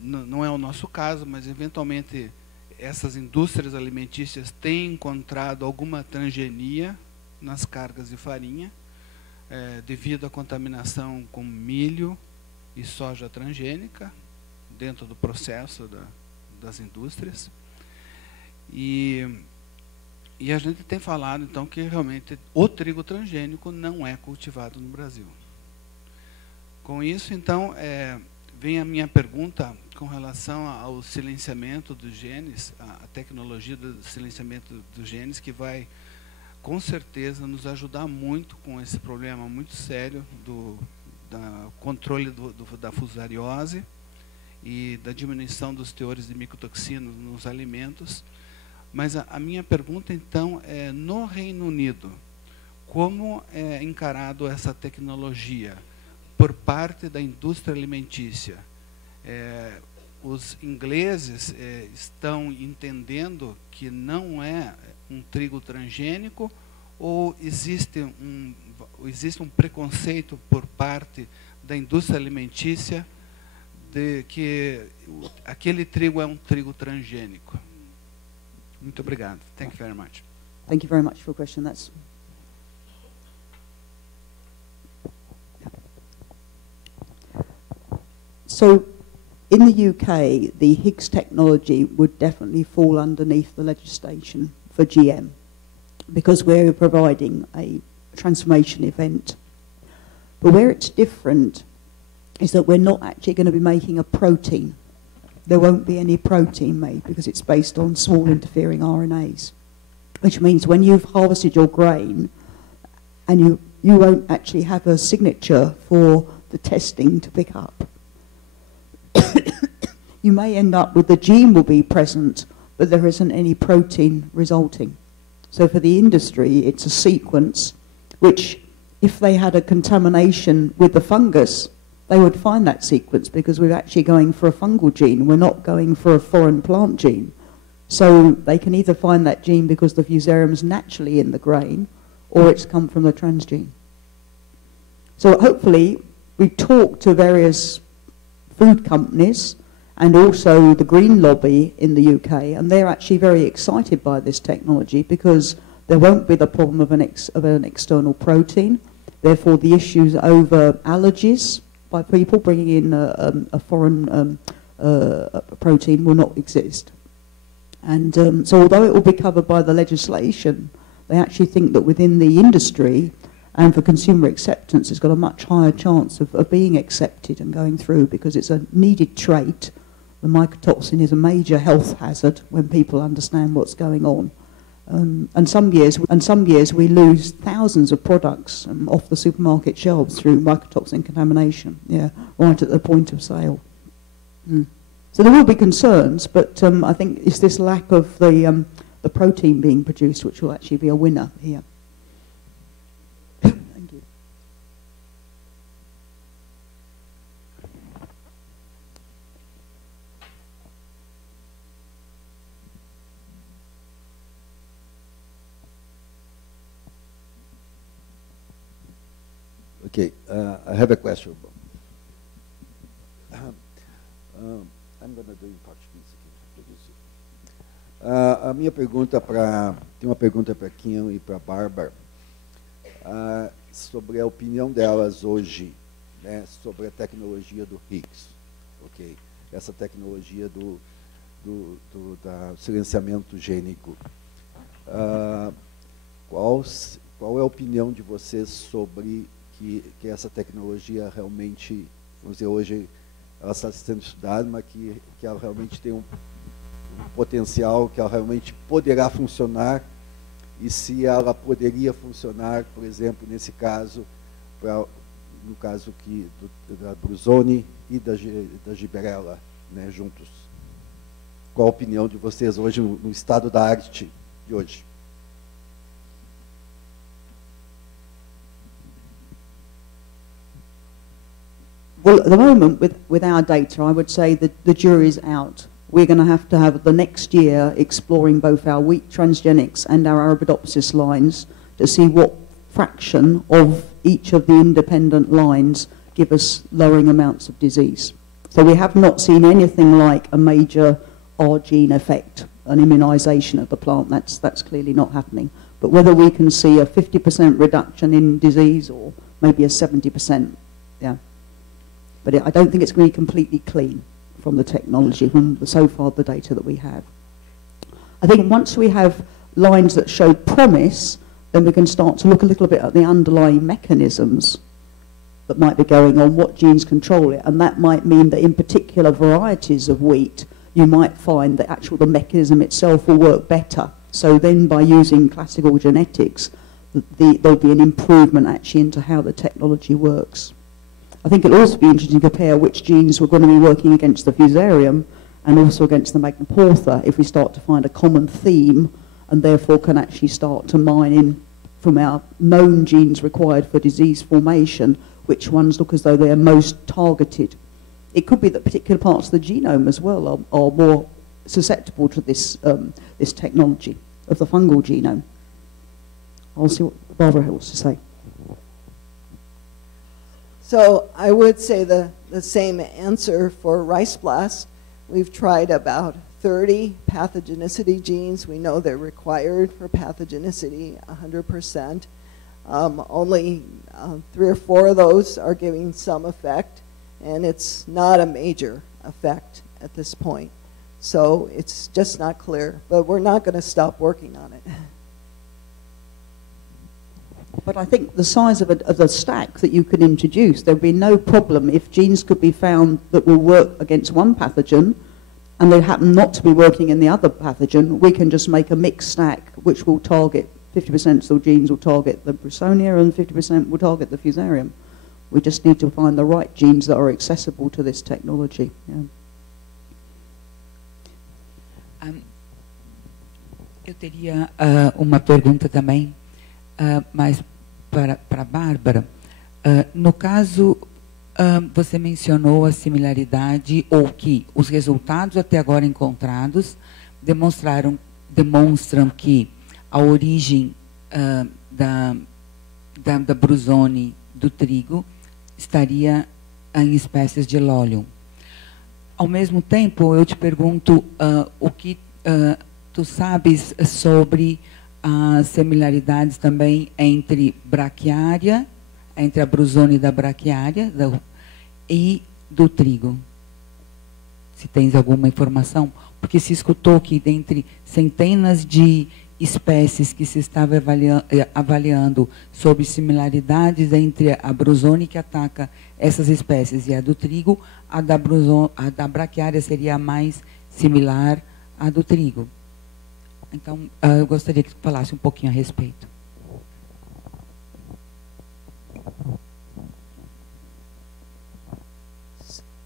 não é o nosso caso, mas eventualmente essas indústrias alimentícias têm encontrado alguma transgenia nas cargas de farinha, devido à contaminação com milho e soja transgênica dentro do processo das indústrias. E a gente tem falado, então, que realmente o trigo transgênico não é cultivado no Brasil. Com isso, então, vem a minha pergunta com relação ao silenciamento dos genes, a tecnologia do silenciamento dos genes, que vai, com certeza, nos ajudar muito com esse problema muito sério do controle da fusariose e da diminuição dos teores de micotoxinas nos alimentos. Mas a minha pergunta, então, é, no Reino Unido, como é encarado essa tecnologia por parte da indústria alimentícia? Os ingleses estão entendendo que não é um trigo transgênico, ou existe um preconceito por parte da indústria alimentícia de que aquele trigo é um trigo transgênico? Muito obrigado. Thank you very much. Thank you very much for your question. So, in the UK, the Higgs technology would definitely fall underneath the legislation for GM, because we're providing a transformation event. But where it's different is that we're not actually going to be making a protein. There won't be any protein made because it's based on small interfering RNAs, which means when you've harvested your grain, and you won't actually have a signature for the testing to pick up. You may end up with the gene will be present, but there isn't any protein resulting. So for the industry, it's a sequence which, if they had a contamination with the fungus, they would find that sequence, because we're actually going for a fungal gene. We're not going for a foreign plant gene. So they can either find that gene because the fusarium's naturally in the grain, or it's come from the transgene. So hopefully, we talk to various food companies and also the green lobby in the UK, and they're actually very excited by this technology because there won't be the problem of an external protein. Therefore, the issues over allergies by people bringing in a foreign protein will not exist. And so although it will be covered by the legislation, they actually think that within the industry and for consumer acceptance, it's got a much higher chance of being accepted and going through, because it's a needed trait. The mycotoxin is a major health hazard when people understand what's going on. And some years we lose thousands of products off the supermarket shelves through mycotoxin contamination, right at the point of sale. So there will be concerns, but I think it's this lack of the protein being produced which will actually be a winner here. Thank you. Okay, I have a question. I'm going to do in Portuguese aqui. A minha pergunta tem uma pergunta para Kim e para a Bárbara sobre a opinião delas hoje, né, sobre a tecnologia do Higgs, ok? Essa tecnologia do silenciamento gênico. Qual é a opinião de vocês sobre que essa tecnologia realmente, vamos dizer, hoje ela está sendo estudada, mas que ela realmente tem um potencial, que ela realmente poderá funcionar, e se ela poderia funcionar, por exemplo, nesse caso, no caso da Brusone e da Gibberella, né, juntos. Qual a opinião de vocês hoje no estado da arte de hoje? Well, at the moment, with our data, I would say that the jury's out. We're going to have the next year exploring both our wheat transgenics and our Arabidopsis lines to see what fraction of each of the independent lines give us lowering amounts of disease. So we have not seen anything like a major R gene effect, an immunisation of the plant. That's clearly not happening. But whether we can see a 50% reduction in disease or maybe a 70%, yeah. But I don't think it's going to be completely clean from the technology, from so far the data that we have. I think once we have lines that show promise, then we can start to look a little bit at the underlying mechanisms that might be going on, what genes control it, and that might mean that in particular varieties of wheat, you might find that the mechanism itself will work better. So then by using classical genetics, there'll be an improvement actually into how the technology works. I think it'll also be interesting to compare which genes we're going to be working against the fusarium and also against the magnaportha if we start to find a common theme and therefore can actually start to mine in from our known genes required for disease formation, which ones look as though they are most targeted. It could be that particular parts of the genome as well are more susceptible to this technology of the fungal genome. I'll see what Barbara wants to say. So I would say the same answer for rice blast. We've tried about 30 pathogenicity genes. We know they're required for pathogenicity, 100%. Only 3 or 4 of those are giving some effect, and it's not a major effect at this point. So it's just not clear, but we're not going to stop working on it. But I think the size of a stack that you can introduce, there would be no problem if genes could be found that will work against one pathogen and they happen not to be working in the other pathogen. We can just make a mixed stack which will target 50% of the genes will target the Brusonia and 50% will target the Fusarium. We just need to find the right genes that are accessible to this technology. Yeah. Eu teria uma pergunta também. Mas para a Bárbara, no caso, você mencionou a similaridade ou que os resultados até agora encontrados demonstram que a origem da Brusone do trigo estaria em espécies de Lolium. Ao mesmo tempo, eu te pergunto o que tu sabes sobre as similaridades também entre braquiária, entre a Brusone da braquiária e do trigo. Se tens alguma informação, porque se escutou que dentre centenas de espécies que se estava avaliando sobre similaridades entre a Brusone que ataca essas espécies e a do trigo, a da braquiária seria a mais similar à do trigo. Então, eu gostaria que tu falasse um pouquinho a respeito.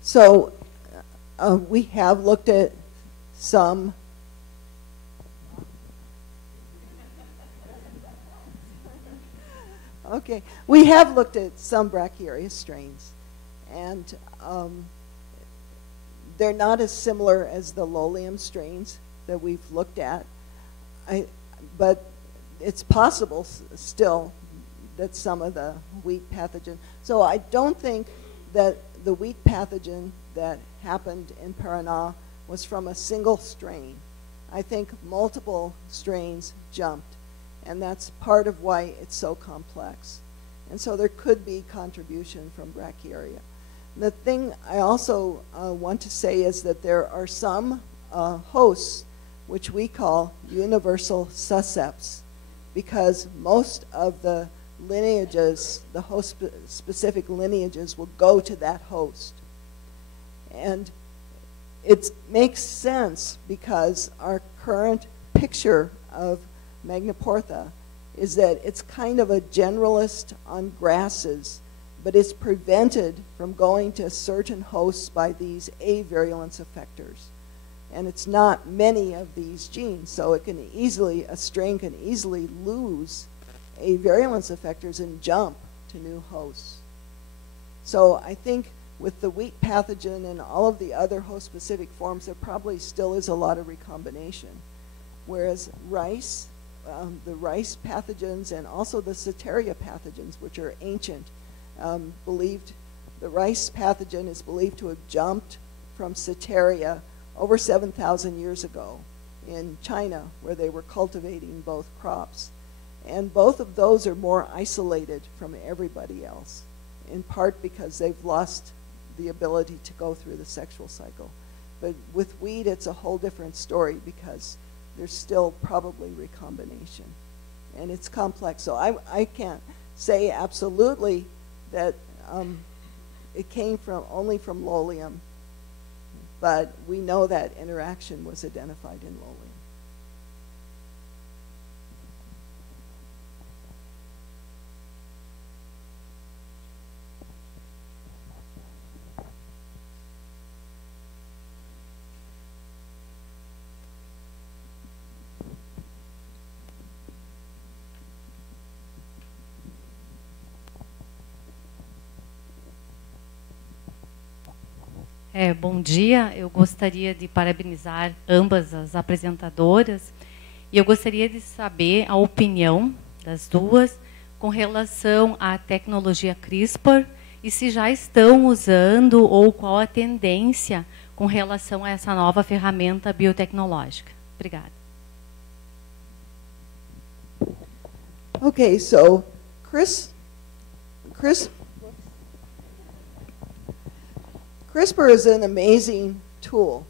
So, we have looked at some. Okay, we have looked at some Brachiaria strains, and they're not as similar as the Lolium strains that we've looked at. But it's possible still that some of the wheat pathogen. So I don't think that the wheat pathogen that happened in Paraná was from a single strain. I think multiple strains jumped, and that's part of why it's so complex. And so there could be contribution from Brachiaria. The thing I also want to say is that there are some hosts which we call universal suscepts, because most of the lineages, the host-specific lineages, will go to that host. And it makes sense because our current picture of Magnaportha is that it's kind of a generalist on grasses, but it's prevented from going to certain hosts by these avirulence effectors. And it's not many of these genes, so it can easily, a strain can easily lose avirulence effectors and jump to new hosts. So I think with the wheat pathogen and all of the other host-specific forms, there probably still is a lot of recombination. Whereas rice, the rice pathogens and also the Soteria pathogens, which are ancient, the rice pathogen is believed to have jumped from Soteria over 7,000 years ago in China, where they were cultivating both crops. And both of those are more isolated from everybody else, in part because they've lost the ability to go through the sexual cycle. But with wheat, it's a whole different story because there's still probably recombination. And it's complex. So I can't say absolutely that it came only from Lolium, but we know that interaction was identified in Lolium. Bom dia, eu gostaria de parabenizar ambas as apresentadoras e eu gostaria de saber a opinião das duas com relação à tecnologia CRISPR e se já estão usando ou qual a tendência com relação a essa nova ferramenta biotecnológica. Obrigada. Okay, so CRISPR is an amazing tool,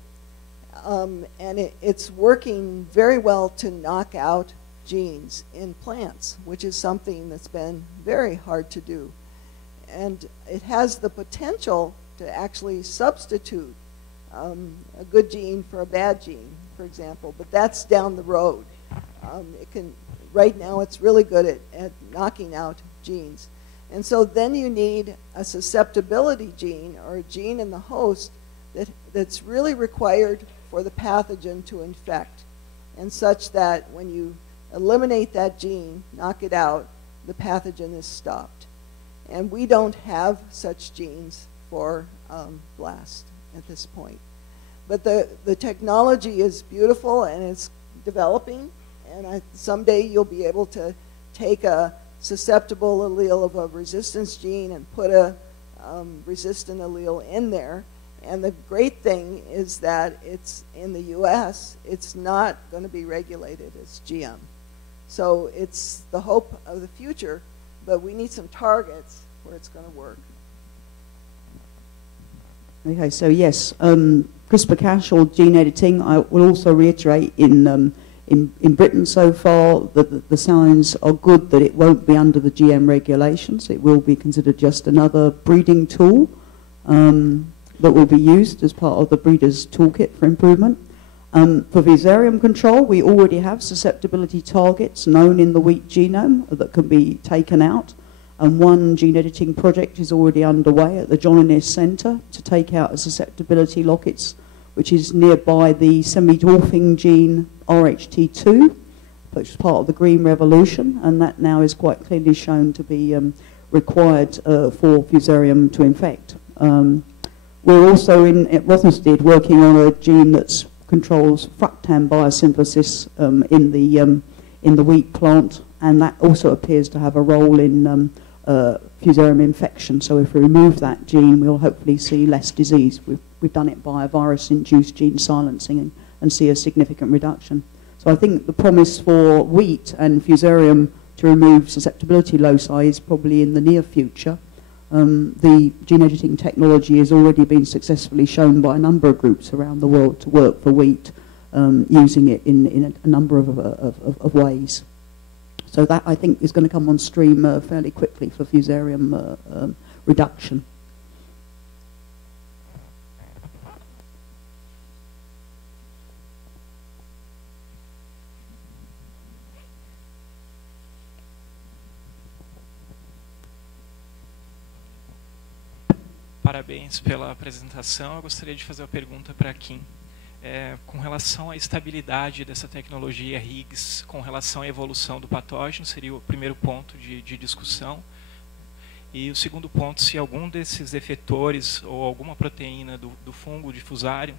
and it's working very well to knock out genes in plants, which is something that's been very hard to do. And it has the potential to actually substitute a good gene for a bad gene, for example, but that's down the road. Right now it's really good at knocking out genes. And so then you need a susceptibility gene or a gene in the host that's really required for the pathogen to infect, and such that when you eliminate that gene, knock it out, the pathogen is stopped. And we don't have such genes for BLAST at this point. But the technology is beautiful and it's developing, and someday you'll be able to take a susceptible allele of a resistance gene and put a resistant allele in there. And the great thing is that it's in the US, it's not going to be regulated as GM. So it's the hope of the future, but we need some targets where it's going to work. Okay, so yes, CRISPR-Cas or gene editing, I will also reiterate in Britain so far, the signs are good that it won't be under the GM regulations. It will be considered just another breeding tool that will be used as part of the breeder's toolkit for improvement. For Fusarium control, we already have susceptibility targets known in the wheat genome that can be taken out. And one gene editing project is already underway at the John Innes Centre to take out a susceptibility lockets, which is nearby the semi-dwarfing gene RHT2, which is part of the Green Revolution, and that now is quite clearly shown to be required for Fusarium to infect. We're also at Rothamsted working on a gene that controls fructan biosynthesis in the wheat plant and that also appears to have a role in Fusarium infection. So if we remove that gene, we'll hopefully see less disease. We've done it by a virus-induced gene silencing and see a significant reduction. So I think the promise for wheat and Fusarium to remove susceptibility loci is probably in the near future. The gene editing technology has already been successfully shown by a number of groups around the world to work for wheat, using it in a number of ways. So that, I think, is going to come on stream fairly quickly for Fusarium reduction. Parabéns pela apresentação. Eu gostaria de fazer uma pergunta para a Kim. Com relação à estabilidade dessa tecnologia Higgs, com relação à evolução do patógeno, seria o primeiro ponto de discussão. E o segundo ponto, se algum desses efetores ou alguma proteína do fungo de Fusarium,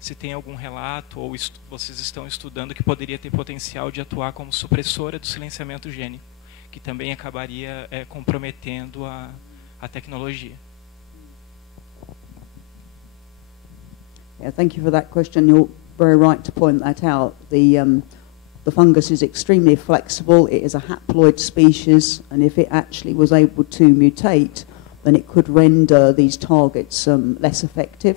se tem algum relato ou vocês estão estudando que poderia ter potencial de atuar como supressora do silenciamento gênico, que também acabaria comprometendo a tecnologia. Yeah, thank you for that question. You're very right to point that out. The fungus is extremely flexible. It is a haploid species, and if it actually was able to mutate, then it could render these targets less effective.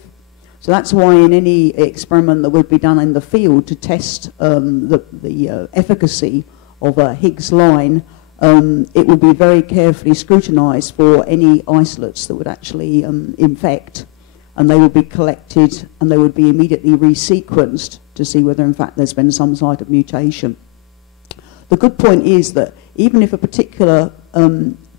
So that's why in any experiment that would be done in the field to test the efficacy of a Higgs line, it would be very carefully scrutinized for any isolates that would actually infect. And they would be collected and they would be immediately resequenced to see whether in fact there's been some site of mutation. The good point is that even if a particular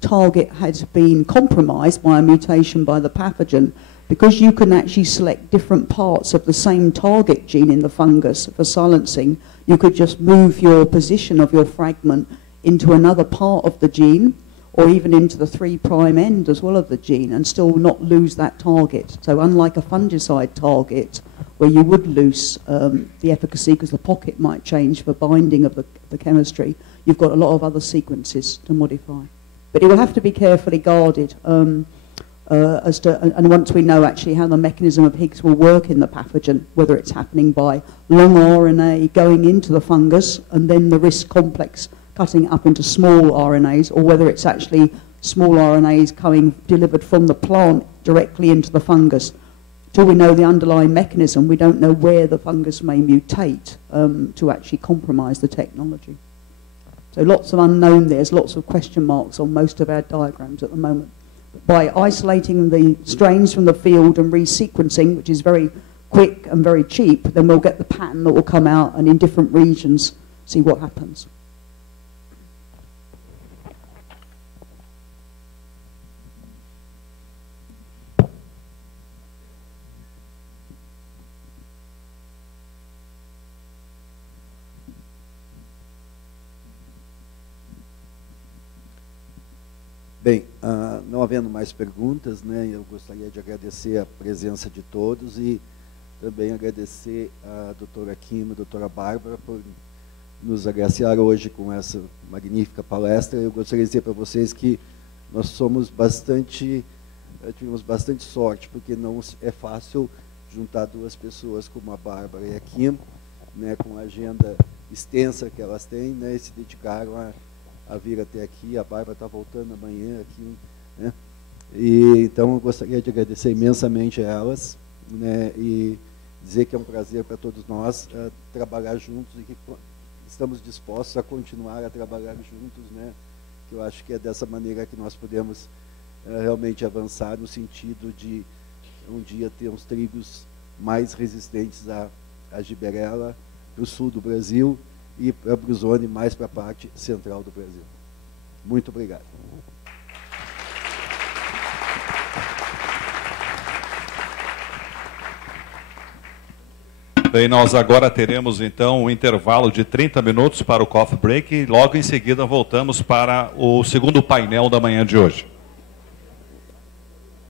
target had been compromised by a mutation by the pathogen, because you can actually select different parts of the same target gene in the fungus for silencing, you could just move your position of your fragment into another part of the gene, or even into the 3' end as well of the gene, and still not lose that target. So unlike a fungicide target, where you would lose the efficacy because the pocket might change for binding of the chemistry, you've got a lot of other sequences to modify. But it will have to be carefully guarded and once we know actually how the mechanism of Higgs will work in the pathogen, whether it's happening by long RNA going into the fungus and then the Risc complex cutting up into small RNAs, or whether it's actually small RNAs delivered from the plant directly into the fungus. Till we know the underlying mechanism, we don't know where the fungus may mutate to actually compromise the technology. So lots of unknown, there's lots of question marks on most of our diagrams at the moment. But by isolating the strains from the field and resequencing, which is very quick and very cheap, then we'll get the pattern that will come out and in different regions see what happens. Bem, não havendo mais perguntas, né, eu gostaria de agradecer a presença de todos e também agradecer a doutora Kim e a doutora Bárbara por nos agraciar hoje com essa magnífica palestra. Eu gostaria de dizer para vocês que nós tivemos bastante sorte, porque não é fácil juntar duas pessoas como a Bárbara e a Kim, né, com a agenda extensa que elas têm, né, e se dedicaram a vir até aqui. A Bárbara está voltando amanhã aqui, né? E então eu gostaria de agradecer imensamente a elas, né, e dizer que é um prazer para todos nós trabalhar juntos e que estamos dispostos a continuar a trabalhar juntos, né? Que eu acho que é dessa maneira que nós podemos realmente avançar no sentido de um dia ter uns trigos mais resistentes à giberela para o sul do Brasil e para a Bruzone mais para a parte central do Brasil. Muito obrigado. Bem, nós agora teremos então um intervalo de 30 minutos para o coffee break e logo em seguida voltamos para o segundo painel da manhã de hoje.